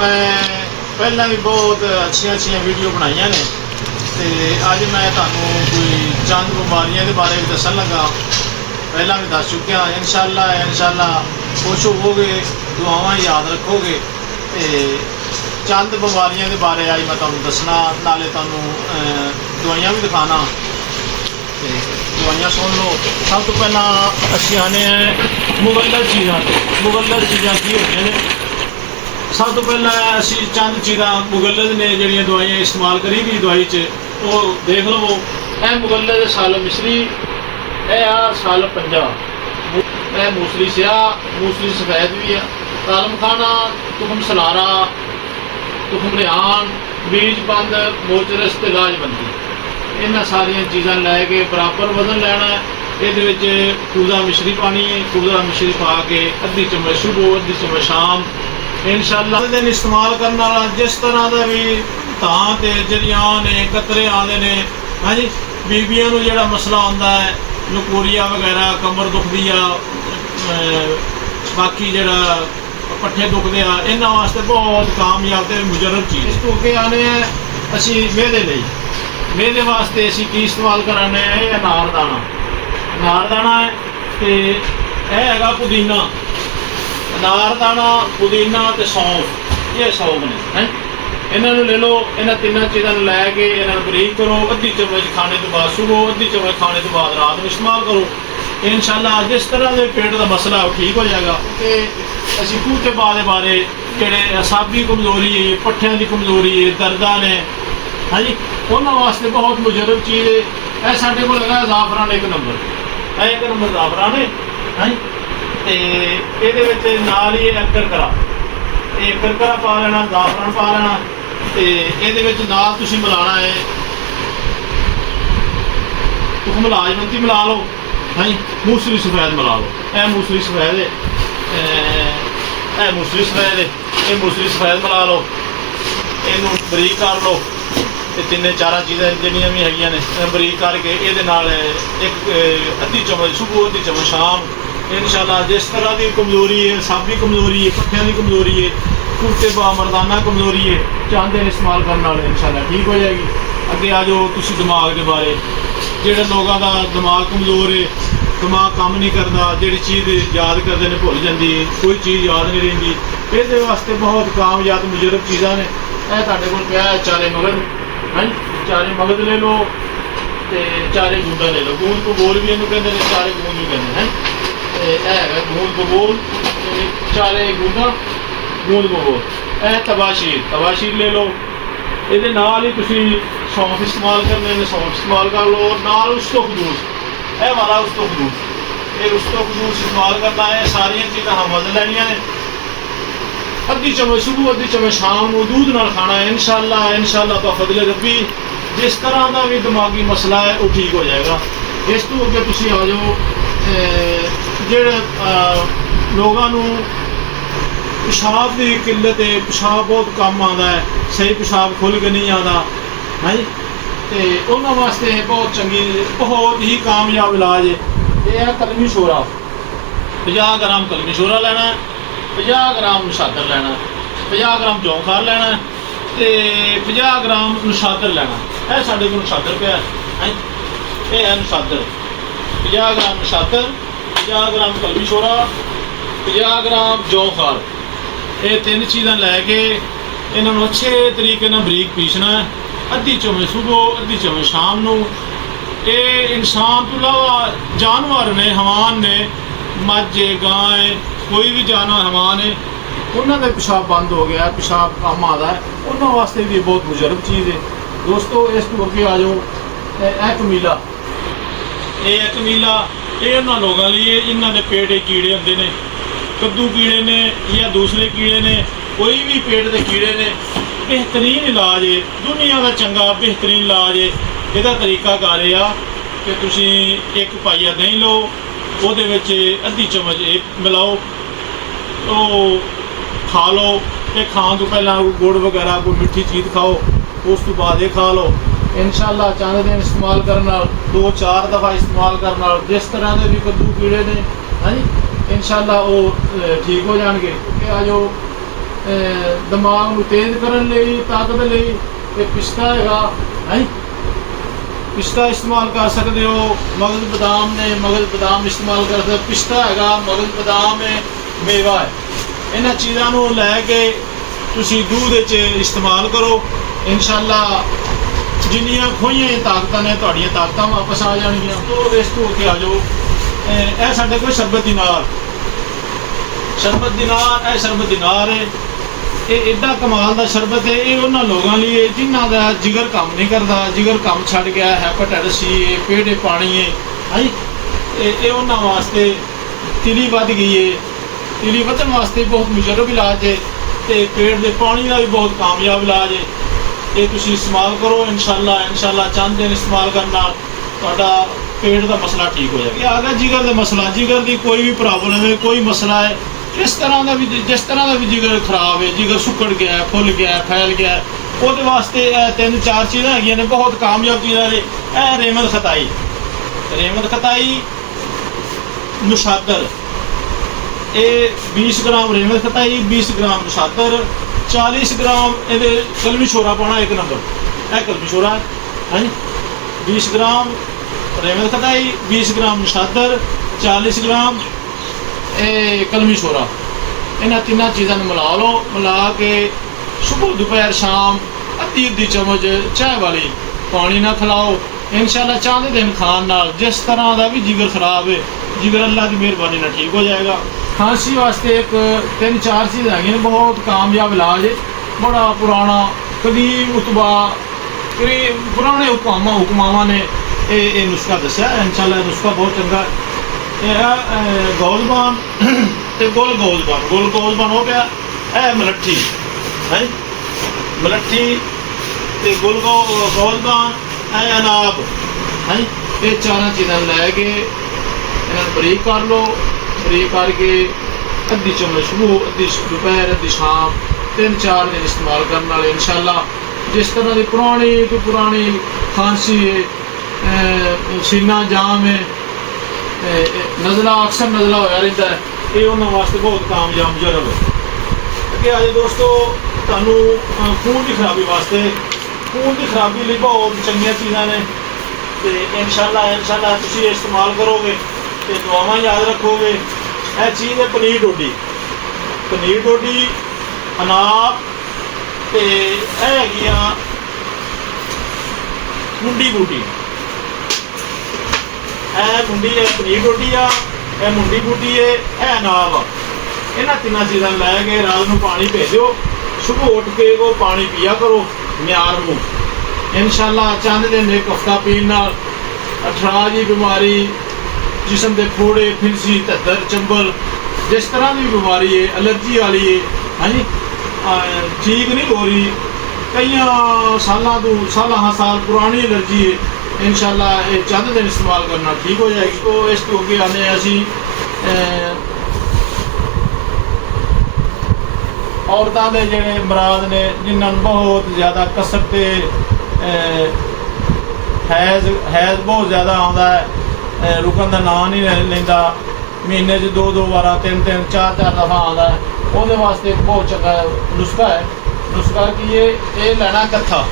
मैं पहला भी बहुत अच्छी वीडियो बनाई ने तो अज मैं तुहानू कोई चंद बीमारियों के बारे में दसन लगा। पहला भी दस चुकिया। इंशाअल्लाह खुश होवोगे, दुआवां याद रखोगे। तो चंद बीमारियों के बारे अज मैं तुहानू दसना, नाले तुहानू दवाइयां भी दिखाना। दवाइयां सुन लो। सब तो पहला असीं आने मुगल्लत चीज़ां की होंदियां ने। सब तो पहला असीं चंद चीज़ां मुगल्लत ने जिहड़ियां दवाइयां इस्तेमाल करी दी दवाई च वो देख लवो। यह मुगल्लत साल मिसरी, यह आ साल पंजा, यह मूसली स्याह, मूसली सफेद भी है, तालम खाना, तुखम सलारा, तुखम रिहान, बीज बंद, मोचरस ते लाजबंदी। इन्हां सारियां चीज़ां लैके बराबर वजन लैना। ये कूदा मिश्री पानी है, कूदा मिश्री पा के अद्धी चम्मच सुबह, अद्धी चम्मच शाम इंशाअल्लाह दिन इस्तेमाल करने वाला। जिस तरह का भी धां ते जरियां ने कतरे आते हैं, हाँ जी, बीबियां नूं जिहड़ा मसला आंदा है लकोरिया वगैरह, कमर दुखदी आ, बाकी जिहड़ा पट्ठे दुखदे आ, इन्हां वास्ते बहुत कामयाब ते मुजरब चीज़। इस तो अगे आने असीं मेदे लई। मेदे वास्ते असीं की इस्तेमाल कराने हैं? अनारदाना है तो यह हैगा पुदीना। अनारदाना, पुदीना ते सौंफ, ये सौंफ ने हैं। इन्हों ले लो। इन्होंने तीनों चीज़ों लैके इन्होंने बरीक करो। अद्धी चम्मच खाने तो बाद सुबह, अद्धी चम्मच खाने तो बाद रात में इस्तेमाल करो। इंशाअल्लाह जिस तरह के पेट का मसला है वो ठीक हो जाएगा। क्योंकि असीं कूतेबाद के बारे जोड़े असाबी कमजोरी है, पट्ठियां की कमजोरी है, दर्दां ने, हाँ जी, उन्होंने वास्ते बहुत मुजरब चीज़ है। यह साढ़े को है जाफरान एक नंबर जाफरान है, हाँ जी। तो ये नाल ही करकरा, ये करकरा पा लेना, जाफरान पा लेना। तो ये नाल तुसीं मिलाना है तुखम लाजबंदी मिला लो, हाँ जी, मूसली सफेद मिला लो। यह मूसली सफेद है, यह मूसली सफेद है, ये मूसली सफेद मिला लो, इनू बरीक कर लो। तो तीन चार चीज़ां जिन्नियां भी हैगियां ने बरीक करके ये एक अद्धी चम्मच सुबह, अद्धी चम्मच शाम। इंशाअल्लाह जिस तरह की कमजोरी है, साबी कमजोरी है, पट्ठियां की कमजोरी है, कुर्ते बा मरदाना कमजोरी है, चंद दिन इस्तेमाल करने वाले इंशाअल्लाह ठीक हो जाएगी। अगे आ जाओ तुसीं दिमाग के बारे। जिहड़े लोगों का दिमाग कमजोर है, दिमाग काम नहीं करता, जिहड़ी चीज़ याद करते हैं भुल जाती है, कोई चीज़ याद नहीं रहिंदी। ये वास्ते बहुत कामयाब मुजरब चीज़ां ने। यह तुहाडे कोल पिया है चारे मगज़, हाँ जी, चारे मगज़ ले लो तो चारे गूंदा ले लो। गूंद कबूल भी इन्हूं कहंदे ने, चारे गूंद भी कहंदे हैं। है गूंद कबूल, चारे गूंदा, गूंद कबूल। यह तबाशीर ले लो। ये नाल ही तुसीं सौंफ इस्तेमाल करने ने, सौंफ इस्तेमाल कर लो। नाल उस्तो खदूस, यह वाला उस्तो खदूस, ये उस्तो खदूस इस्तेमाल करना है। सारिया चीज़ां हम वजन लैनियां ने। अद्धी चम्मच सुबह, अद्धी चम्मच शाम को दूध नाल खाना है। इंशाअल्लाह तो फजले रब्बी जिस तरह का भी दिमागी मसला है वो ठीक हो जाएगा। इस तो अगे तुसीं आ जाओ जिहड़े लोगों नूं पेशाब की किल्लत है, पेशाब बहुत कम आता है, सही पेशाब खुल के नहीं आता, हाँ जी, तो उन्होंने वास्ते बहुत चंगी, बहुत ही कामयाब इलाज है। ये है कलमी शोरा। 50 ग्राम कलमी शोरा लेना, 50 ग्राम नशादर लेना, 50 ग्राम जौखार लेना, तो 50 ग्राम नशादर लेना। यह साढ़े को नशादर पिया है, ये है नशादर। 50 ग्राम नशादर, 50 ग्राम कलमी शोरा, 50 ग्राम जौखार। ये तीन चीज़ां लैके इन्होंने अच्छे तरीके नाल बरीक पीसना है। अद्धी चम्मच सुबह, अद्धी चम्मच शाम नूं। ये इंसान तो इलावा जानवर ने, हवान ने, मझ गाय, कोई भी जानवर हवान है, उन्होंने पेशाब बंद हो गया, पेशाब कम आता है, उन्होंने वास्ते भी बहुत मुजरब चीज़ है। दोस्तों इस तो अगे आ जाओ कमीला। ये कमीला ये उन्होंने लोगों लिए, इन्होंने पेट कीड़े होंगे ने, कद्दू कीड़े ने या दूसरे कीड़े ने, कोई भी पेट के कीड़े ने, बेहतरीन इलाज है, दुनिया का चंगा बेहतरीन इलाज है। यदा तरीकाकार यह आ कि तुसीं एक पाइया दही लो, ਉਹਦੇ ਵਿੱਚ ਅੱਧੀ ਚਮਚ ਇਹ ਮਿਲਾਓ, ਉਹ खा लो। ये खाने तो पहला गुड़ वगैरह कोई मिठी चीज़ खाओ, उस तो बाद ये खा लो। इंशाअल्लाह चंद दिन इस्तेमाल करना, 2-4 दफ़ा इस्तेमाल करना, जिस तरह के भी कद्दू कीड़े ने, हाँ जी, इंशाअल्लाह वो ठीक हो जाएंगे। आ जाओ ਦਿਮਾਗ ਨੂੰ ਤੇਜ਼ ਕਰਨ ਲਈ, ਤਾਕਤ ਲਈ। ਤੇ ਪਿਸਤਾ ਹੈਗਾ ਹੈ, ਪਿਸਤਾ ਇਸਤੇਮਾਲ ਕਰ ਸਕਦੇ ਹੋ। ਮਗਜ਼ ਬਦਾਮ ਨੇ, ਮਗਜ਼ ਬਦਾਮ ਇਸਤੇਮਾਲ ਕਰ ਸਕਦੇ ਹੋ। ਪਿਸਤਾ ਹੈਗਾ, ਮਗਜ਼ ਬਦਾਮ ਹੈ, ਮੇਵਾ ਹੈ। ਇਹਨਾਂ ਚੀਜ਼ਾਂ ਨੂੰ ਲੈ ਕੇ ਤੁਸੀਂ ਦੁੱਧ ਵਿੱਚ ਇਸਤੇਮਾਲ ਕਰੋ। ਇਨਸ਼ਾਅੱਲਾ ਜਿੰਨੀਆਂ ਖੋਈਆਂ ਤਾਕਤਾਂ ਨੇ ਤੁਹਾਡੀਆਂ ਤਾਕਤਾਂ ਵਾਪਸ ਆ ਜਾਣਗੀਆਂ। ਤੋਂ ਇਸ ਤੋਂ ਅੱਗੇ ਆ ਜਾਓ। ਇਹ ਸਾਡੇ ਕੋਲ ਸ਼ਰਬਤ ਦੀ ਨਾਰ, ਸ਼ਰਬਤ ਦੀ ਨਾਰ, ਇਹ ਸ਼ਰਬਤ ਦੀ ਨਾਰ ਹੈ। ਇਹ ਐਡਾ ਕਮਾਲ ਦਾ ਸ਼ਰਬਤ ਹੈ। ਇਹ ਉਹਨਾਂ ਲੋਕਾਂ ਲਈ ਹੈ ਜਿਨ੍ਹਾਂ ਦਾ ਜਿਗਰ ਕੰਮ ਨਹੀਂ ਕਰਦਾ, ਜਿਗਰ ਕੰਮ ਛੱਡ ਗਿਆ, ਹੈਪੇਟਾਈਟਸ ਸੀ ਹੈ, ਪੇਟ 'ਚ ਪਾਣੀ ਹੈ ਹਾਂਜੀ। ਇਹ ਉਹਨਾਂ ਵਾਸਤੇ ਤਿਲੀ ਵੱਧ ਗਈ ਹੈ, ਤਿਲੀ ਵਧਣ ਵਾਸਤੇ ਬਹੁਤ ਮੁਜਰਬ ਇਲਾਜ ਹੈ। ਤੇ ਪੇਟ ਦੇ ਪਾਣੀ ਦਾ ਵੀ ਬਹੁਤ ਕਾਮਯਾਬ ਇਲਾਜ ਹੈ। ਇਹ ਤੁਸੀਂ ਇਸਤੇਮਾਲ ਕਰੋ ਇਨਸ਼ਾਅੱਲਾ ਚੰਦ ਦਿਨ ਇਸਤੇਮਾਲ ਕਰਨ ਨਾਲ ਤੁਹਾਡਾ ਪੇਟ ਦਾ ਮਸਲਾ ਠੀਕ ਹੋ ਜਾਏਗਾ। ਆ ਗਿਆ ਜਿਗਰ ਦਾ ਮਸਲਾ, ਜਿਗਰ ਦੀ ਕੋਈ ਵੀ ਪ੍ਰੋਬਲਮ ਹੈ, ਕੋਈ ਮਸਲਾ ਹੈ, ਜਿਸ ਤਰ੍ਹਾਂ ਦਾ ਵੀ ਜਿਗਰ ਖਰਾਬ ਹੈ, ਜਿਗਰ ਸੁੱਕੜ ਗਿਆ, ਫੁੱਲ ਗਿਆ, ਫੈਲ ਗਿਆ, ਉਹਦੇ ਵਾਸਤੇ ਇਹ 3-4 ਚੀਜ਼ਾਂ ਹੈਗੀਆਂ ਨੇ, ਬਹੁਤ ਕਾਮਯਾਬ ਚੀਜ਼ਾਂ ਨੇ। ਇਹ ਰਹਿਮਤ ਖਤਾਈ, ਰਹਿਮਤ ਖਤਾਈ ਨੁਸ਼ਾਦਰ, ਇਹ 20 ਗ੍ਰਾਮ ਰਹਿਮਤ ਖਤਾਈ, 20 ਗ੍ਰਾਮ ਨੁਸ਼ਾਦਰ, 40 ਗ੍ਰਾਮ ਇਹਦੇ ਕਲਮੀ ਸ਼ੋਰਾ ਪਾਉਣਾ 1 ਨੰਬਰ, ਇਹ ਕਲਮੀ ਸ਼ੋਰਾ ਹਾਂਜੀ। 20 ਗ੍ਰਾਮ ਰਹਿਮਤ ਖਤਾਈ, 20 ਗ੍ਰਾਮ ਨੁਸ਼ਾਦਰ, 40 ਗ੍ਰਾਮ ਇਹ ਕਲਮੀ ਸ਼ੋਰਾ। ਇਹਨਾਂ ਤਿੰਨਾਂ ਚੀਜ਼ਾਂ ਨੂੰ ਮਿਲਾ ਲਓ। ਮਿਲਾ ਕੇ ਸੁਬਹ ਦੁਪਹਿਰ ਸ਼ਾਮ ਅੱਧੀ ਚਮਚ ਚਾਹ ਵਾਲੀ ਪਾਣੀ ਨਾਲ ਖਿਲਾਓ। ਇਨਸ਼ਾਅੱਲਾ ਚਾਹ ਦੇ ਦਿਨ ਖਾਣ ਨਾਲ ਜਿਸ ਤਰ੍ਹਾਂ ਦਾ ਵੀ ਜਿਗਰ ਖਰਾਬ ਹੈ, ਜਿਗਰ ਅੱਲਾ ਦੀ ਮਿਹਰਬਾਨੀ ਨਾਲ ਠੀਕ ਹੋ ਜਾਏਗਾ। ਖਾਂਸੀ ਵਾਸਤੇ ਇੱਕ 3-4 ਚੀਜ਼ਾਂ ਹੈਗੀਆਂ ਨੇ, ਬਹੁਤ ਕਾਮਯਾਬ ਇਲਾਜ ਹੈ। ਬੜਾ ਪੁਰਾਣਾ ਕਦੀਮ ਉਤਬਾ ਪੁਰਾਣੇ ਹੁਕਮਾਵਾਂ ਨੇ ਇਹ ਨੁਸਖਾ ਦੱਸਿਆ। ਇਨਸ਼ਾਅੱਲਾ ਨੁਸਖਾ ਬਹੁਤ ਚੰਗਾ। ਇਹ ਗੋਲਬਾਨ ਤੇ ਗੋਲਬਾਨ ਹੋ ਗਿਆ। ਇਹ ਮਲੱਠੀ ਹੈ, ਮਲੱਠੀ ਤੇ ਗੋਲਬਾਨ, ਇਹ ਅਨਾਬ ਹੈ। ਇਹ ਚਾਰਾਂ ਚੀਜ਼ਾਂ ਲੈ ਕੇ ਇਹਨਾਂ ਨੂੰ ਬਰੀਕ ਕਰ ਲਓ। ਬਰੀਕ ਕਰਕੇ ਅੱਧੀ ਚਮਚ ਸੁਬਹ, ਅੱਧੀ ਦੁਪਹਿਰ, ਅੱਧੀ ਸ਼ਾਮ 3-4 ਦਿਨ ਇਸਤੇਮਾਲ ਕਰਨ ਨਾਲ ਇਨਸ਼ਾਅੱਲਾ ਜਿਸ ਤਰ੍ਹਾਂ ਦੀ ਪੁਰਾਣੀ ਖਾਂਸੀ ਹੈ, ਸੀਨਾ ਜਾਮ ਹੈ, ਨਜ਼ਲਾ ਅਕਸਰ ਨਜ਼ਲਾ ਹੋਇਆ ਰਹਿੰਦਾ ਹੈ, ਇਹ ਉਹਨਾਂ ਵਾਸਤੇ ਬਹੁਤ ਕਾਮਯਾਬ ਮੁਜਰਬ ਹੈ। ਅੱਗੇ ਆ ਜਾਓ ਦੋਸਤੋ, ਤੁਹਾਨੂੰ ਖੂਨ ਦੀ ਖਰਾਬੀ ਵਾਸਤੇ, ਖੂਨ ਦੀ ਖਰਾਬੀ ਲਈ ਬਹੁਤ ਚੰਗੀਆਂ ਚੀਜ਼ਾਂ ਨੇ। ਤੇ ਇਨਸ਼ਾਅੱਲਾ ਤੁਸੀਂ ਇਸਤੇਮਾਲ ਕਰੋਗੇ ਤੇ ਦੁਆਵਾਂ ਯਾਦ ਰੱਖੋਗੇ। ਇਹ ਚੀਜ਼ ਹੈ ਪਨੀਰ ਡੋਡੀ, ਅਨਾਬ ਤੇ ਇਹ ਹੈਗੀਆਂ ਮੁੰਡੀ ਬੂਟੀ। ਇਹ ਮੁੰਡੀ ਹੈ, ਪਨੀਰ ਡੋਡੀ ਆ, ਇਹ ਮੁੰਡੀ ਬੂਟੀ ਹੈ, ਇਹ ਅਨਾਬ ਆ। ਇਹਨਾਂ ਤਿੰਨਾਂ ਚੀਜ਼ਾਂ ਲੈ ਕੇ ਰਾਤ ਨੂੰ ਪਾਣੀ ਭੇਜੋ। ਸੁਬਹ ਉੱਠ ਕੇ ਉਹ ਪਾਣੀ ਪੀਆ ਕਰੋ ਮਿਆਰ ਨੂੰ। ਇਨਸ਼ਾਅੱਲਾ ਚੰਦ ਦਿਨ ਇੱਕ ਹਫ਼ਤਾ ਪੀਣ ਨਾਲ ਅਠਰਾਜ ਦੀ ਬਿਮਾਰੀ, ਜਿਸਮ ਦੇ ਫੋੜੇ, ਫਿੰਸੀ, ਧੱਦਰ, ਚੰਬਲ, ਜਿਸ ਤਰ੍ਹਾਂ ਦੀ ਬਿਮਾਰੀ ਹੈ, ਐਲਰਜੀ ਵਾਲੀ ਹੈ ਹਾਂਜੀ, ਠੀਕ ਨਹੀਂ ਹੋ ਰਹੀ। ਕਈਆਂ ਸਾਲ ਪੁਰਾਣੀ ਐਲਰਜੀ ਹੈ। ਇਨਸ਼ਾਅੱਲਾ ਇਹ ਚੰਦ ਦਿਨ ਇਸਤੇਮਾਲ ਕਰਨਾ ਠੀਕ ਹੋ ਜਾਏਗੀ। ਉਹ ਇਸ ਤੋਂ ਅੱਗੇ ਆਉਂਦੇ ਹਾਂ ਅਸੀਂ ਔਰਤਾਂ ਦੇ ਜਿਹੜੇ ਮਰਾਜ਼ ਨੇ, ਜਿਨ੍ਹਾਂ ਨੂੰ ਬਹੁਤ ਜ਼ਿਆਦਾ ਕਸਰ ਤੇ ਹੈਜ਼ ਬਹੁਤ ਜ਼ਿਆਦਾ ਆਉਂਦਾ ਹੈ, ਰੁਕਣ ਦਾ ਨਾਂ ਨਹੀਂ ਲੈਂਦਾ, ਮਹੀਨੇ 'ਚ 2-2 ਵਾਰ, 3-3, 4-4 ਦਫਾ ਆਉਂਦਾ ਹੈ, ਉਹਦੇ ਵਾਸਤੇ ਇੱਕ ਬਹੁਤ ਚੰਗਾ ਨੁਸਖਾ ਹੈ। ਨੁਸਖਾ ਕੀ ਹੈ? ਇਹ ਲੈਣਾ ਕੱਥਾ,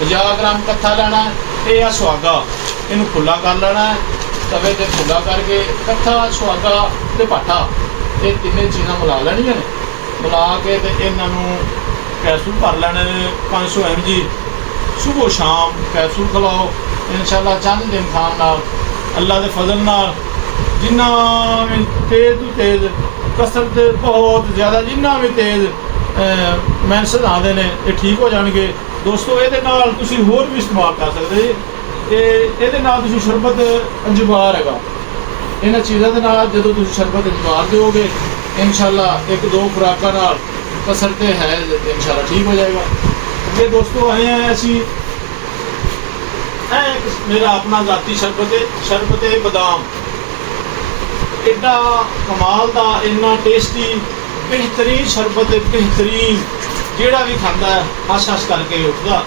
50 ਗ੍ਰਾਮ ਕੱਥਾ ਲੈਣਾ। ਇਹ ਆ ਸੁਹਾਗਾ, ਇਹਨੂੰ ਖੁੱਲਾ ਕਰ ਲੈਣਾ ਹੈ, ਤਵੇ 'ਤੇ ਖੁੱਲਾ ਕਰਕੇ ਕੱਥਾ, ਸੁਹਾਗਾ ਤੇ ਪਾਠਾ, ਇਹ ਤਿੰਨੇ ਚੀਜ਼ਾਂ ਮਿਲਾ ਲੈਣੀਆਂ ਨੇ। ਮਿਲਾ ਕੇ ਤੇ ਇਹਨਾਂ ਨੂੰ ਕੈਪਸੂਲ ਭਰ ਲੈਣੇ ਨੇ 500 mg। ਸੁਬਹ ਸ਼ਾਮ ਕੈਪਸੂਲ ਖਿਲਾਓ। ਇਨਸ਼ਾਅੱਲਾ ਚੰਦ ਦਿਨ ਖਾਣ ਨਾਲ ਅੱਲਾ ਦੇ ਫਜ਼ਲ ਨਾਲ ਜਿੰਨਾ ਵੀ ਤੇਜ਼ ਤੋਂ ਤੇਜ਼ ਕਸਰਤ ਬਹੁਤ ਜ਼ਿਆਦਾ, ਜਿੰਨਾ ਵੀ ਤੇਜ਼ ਮੈਂਸਜ਼ ਆਉਂਦੇ ਨੇ ਇਹ ਠੀਕ ਹੋ ਜਾਣਗੇ। ਦੋਸਤੋ ਇਹਦੇ ਨਾਲ ਤੁਸੀਂ ਹੋਰ ਵੀ ਇਸਤੇਮਾਲ ਕਰ ਸਕਦੇ ਜੀ। ਤੇ ਇਹਦੇ ਨਾਲ ਤੁਸੀਂ ਸ਼ਰਬਤ ਅੰਜਵਾਰ ਹੈਗਾ, ਇਹਨਾਂ ਚੀਜ਼ਾਂ ਦੇ ਨਾਲ ਜਦੋਂ ਤੁਸੀਂ ਸ਼ਰਬਤ ਅੰਜਵਾਰ ਦਿਓਗੇ ਇਨਸ਼ਾਅੱਲਾ 1-2 ਖੁਰਾਕਾਂ ਨਾਲ ਕਸਰ ਤੇ ਹੈ ਇਨਸ਼ਾਅੱਲਾ ਠੀਕ ਹੋ ਜਾਏਗਾ। ਅੱਗੇ ਦੋਸਤੋ ਆਏ ਹਾਂ ਅਸੀਂ, ਇਹ ਮੇਰਾ ਆਪਣਾ ਜ਼ਾਤੀ ਸ਼ਰਬਤ ਬਦਾਮ, ਐਡਾ ਕਮਾਲ ਦਾ, ਇੰਨਾ ਟੇਸਟੀ, बेहतरीन शरबत है, बेहतरीन, ਜਿਹੜਾ ਵੀ ਖਾਂਦਾ ਹੈ ਹੱਸ ਹੱਸ ਕਰਕੇ ਉੱਠਦਾ।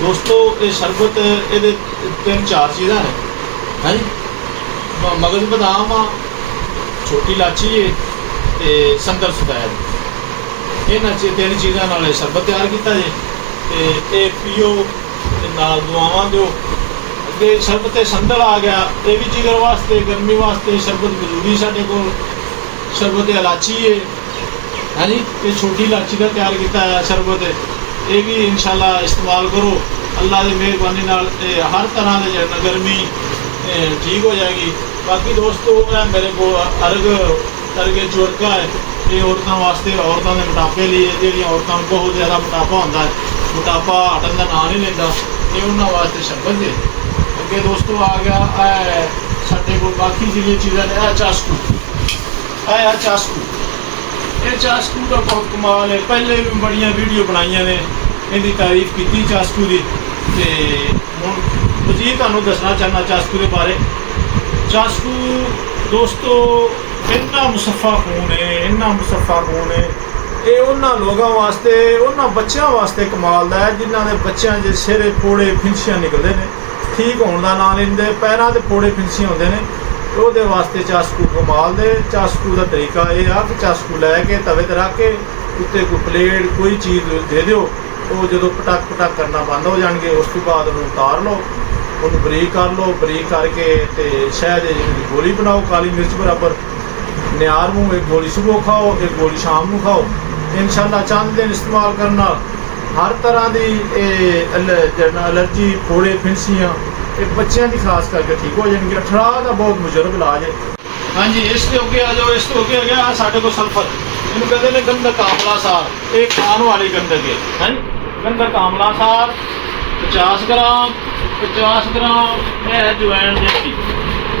ਦੋਸਤੋ ਇਹ ਸ਼ਰਬਤ ਇਹਦੇ 3-4 ਚੀਜ਼ਾਂ ਨੇ ਹਾਂਜੀ, ਮਗਜ਼ ਬਦਾਮ ਆ, ਛੋਟੀ ਇਲਾਚੀ ਹੈ ਤੇ ਸੰਦਰ ਸਫੈਦ। इन्हां तीन चीज़ों नाल शरबत तैयार किया जे ते ये पीओ ते नाल दुआवां दो। अगे शरबत संदल आ गया, ये भी जिगर वास्ते गर्मी वास्ते शरबत जरूरी साडे कोल। शरबत इलाची है, हाँ जी, ये छोटी इलाची का तैयार किया है शरबत, ये भी इंशाल्लाह इस्तेमाल करो। अल्लाह की मेहरबानी नाल हर तरह के गर्मी ठीक हो जाएगी। बाकी दोस्तों मेरे को अर्ग करके चुरका है, ये औरतों वास्ते, औरतों के मोटापे लिए, जो औरतों को बहुत ज़्यादा मोटापा होता है, मोटापा हटन का नाम नहीं लेता, ये उन्होंने वास्ते शरबत है। अगे दोस्तों आ गया साढ़े को बाकी जी चीज़ा ने चास्कू, चास्कू, ये चास्कू का बहुत कमाल है। पहले भी बड़िया वीडियो बनाई ने इनकी तारीफ की चास्कू की, हुण मजीद तुहानूं दसना चाहना चास्कू के बारे। चास्कू दोस्तों इन्ना मुसफ़ा खून है, इन्ना मुसफ़ा खून है, ये उन्होंने लोगों वास्ते, उन्होंने बच्चों वास्ते कमाल का है जिन्हों के बच्चों के सिरे फोड़े फिंसियाँ निकलते हैं, ठीक होने का नाम नहीं लेंदे, पैरों के फोड़े फिंसियाँ होंदे ने, ਉਹਦੇ वास्ते चास्कू कमाल दे। चास्कू का तरीका यह आ कि चास्कू लैके तवे ते रख के उत्ते कोई प्लेट कोई चीज़ दे दो, वो जो पटक पटक करना बंद हो जाएंगे, उस तो बाद उन्होंने उतार लो, उन्होंने बरीक कर लो, बरीक करके तो शहद की गोली बनाओ काली मिर्च बराबर, नियार मूँह एक गोली सुबह खाओ, एक गोली शाम को खाओ। इंशाल्लाह चंद दिन इस्तेमाल करना हर तरह की एलर्जी फोड़े फिंसियाँ ये बच्चों की खास करके ठीक हो जाएंगे। 18 का बहुत मुजरब इलाज है। हाँ जी, इस तो अगे आ जाओ, इस तो अगे आ गया साढ़े को सल्फर, इन्होंने कहते हैं गंधक आंवला सार, ये खान वाली गंधक है। हाँ जी, गंधक आंवला सार 50 ग्राम, 50 ग्राम है अजवैन देसी,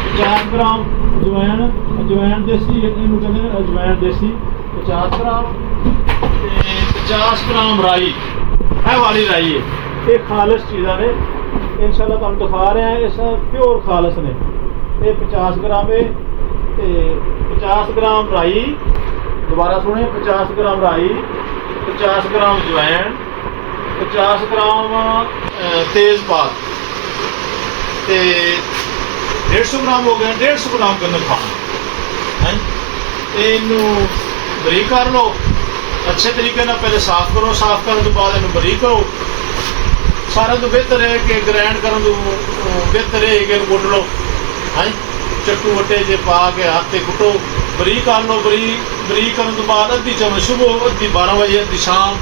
50 ग्राम अजवैन, अजवैन देसी, इन्होंने कहते हैं अजवैन देसी 50 ग्राम, 50 ग्राम राई, है वाली राई है, ये खालिश चीज़ा ने इंशाल्लाह तुम दिखा रहे हैं, इस प्योर खालस ने। ये 50 ग्राम है, 50 ग्राम राई, दोबारा सुने, 50 ग्राम राई, 50 ग्राम अजवैन, 50 ग्राम तेज़पात, 150 ग्राम हो गया, 150 ग्राम गंदम खाना है। इनू बरीक कर लो अच्छे तरीके ना, पहले साफ करो, साफ करने तो बाद इनू बरीक करो। सारा तो बेहतर है कि ग्रैंड करने तो बेहतर है कि कुट लो, हाँ चट्टू वट्टे जे पा के हाथ से कुटो, बरीक कर लो। बरीक करने तो बाद अद्धी चम्मच सुबह, अद्धी 12 बजे, अद्धी शाम,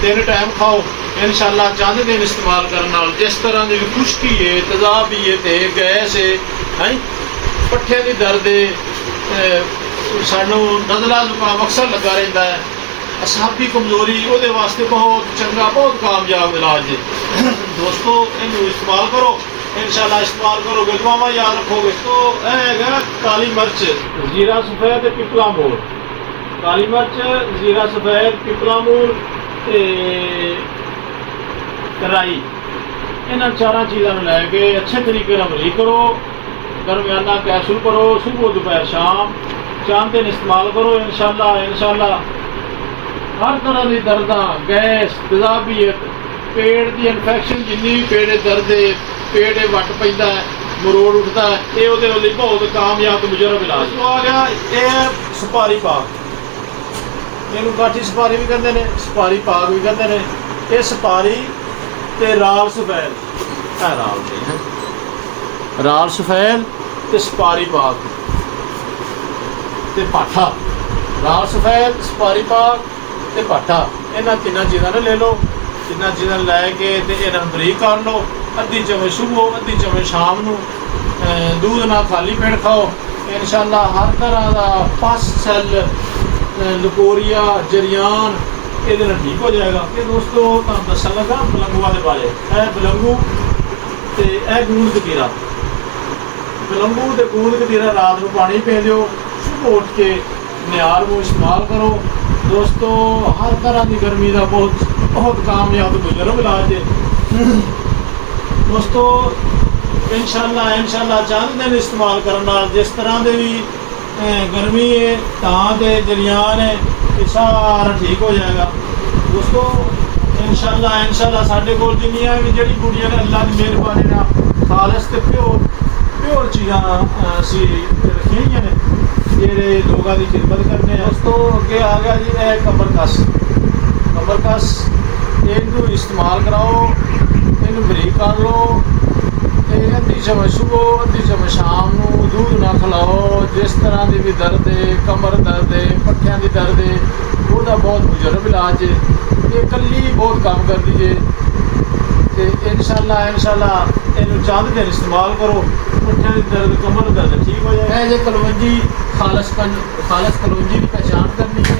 3 टाइम खाओ इंशाल्लाह। चंद दिन इस्तेमाल करने नाल जिस तरह की भी खुश्की है, तेज़ाबी है, तो गैस है, हाँ पट्ठे की दर्द है, सानू नज़ला जुकाम अक्सर लगा रहा है, असाबी कमजोरी, वो वास्ते बहुत चंगा, बहुत कामयाब इलाज है। दोस्तों इनू इस्तेमाल करो इंशाल्लाह, इस्तेमाल करोगे दुआवां याद रखोगे। तो है काली मिर्च, जीरा सफेद, पिपला मूल, काली मिर्च, जीरा सफेद, पिपला मूल, राई, इन्होंने 4 चीज़ों को लैके अच्छे तरीके बरीक करो, दरमियाना कैप्सूल करो, सुबह दोपहर शाम 4 दिन इस्तेमाल करो इंशाल्लाह। इंशाल्लाह हर तरह की दर्द, गैस, तेज़ाबियत, पेट की इन्फेक्शन, जिन्नी भी पेट दर्द है, पेट वट पैदा है, मरोड़ उठता है, ये वो बहुत कामयाब मुजरब इलाज। तो आ गया ये सुपारी पाक, इनू काठी सुपारी भी कहते हैं, सुपारी पाक भी कहते हैं। ये सुपारी ते राल सफेद, राल नहीं, राल सफेद ते सुपारी पाक ते पाठा, राल सफेद, सुपारी पाक ते पाठा, इन्होंने 3 चीज़ों ने ले लो। 3 चीज़ों लैके इन्होंने बरीक कर लो, अद्धी चम्मच सुबह, अद्धी चम्मच शाम को, दूध ना खाली पेट खाओ इंशाल्लाह। हर तरह का पस, सैल, लकोरिया, जरियान ये ठीक हो जाएगा। ये दोस्तों तुम दसन लगा बलंगुआ के बारे, बलंगू तो यह गूंद कतीरा, बलंगू तो गूंद कतीरा रात को पानी पी दो, सुबह उठ के नियार को इस्तेमाल करो। दोस्तों हर तरह की गर्मी का बहुत कामयाब मुजरब इलाज है। दोस्तों इंशाल्लाह चंद दिन इस्तेमाल करना, जिस तरह के भी गर्मी है, तां ते जरियान है, ये सारा ठीक हो जाएगा। दोस्तों इंशाल्लाह साढ़े कोल जिन्नियां भी जड़ी बूटियां ने अल्लाह की मेहरबानी नाल खालिस ते प्योर चीज़ चीज़ां असी रखियां ही ने जेह्ड़े लोगों की खिदमत करने। उस तो अगे आ गया जी यह कमरकस। कमरकस इनू इस्तेमाल कराओ, इनू बरीक कर लो, अद्धी चम सुबह अद्धी चम शाम को दूध ना खिलाओ। जिस तरह की भी दर्द है, कमर दर्द है, पट्ठियां की दर्द है, वह बहुत मुजरब इलाज है। ये कली बहुत काम कर दीजिए तो इंशाअल्लाह इनू चंद दिन इस्तेमाल करो, पट्ठियां की दर्द, कमर दर्द ठीक हो जाए। यह कलवंजी खालस कलवंजी की पहचान करनी है।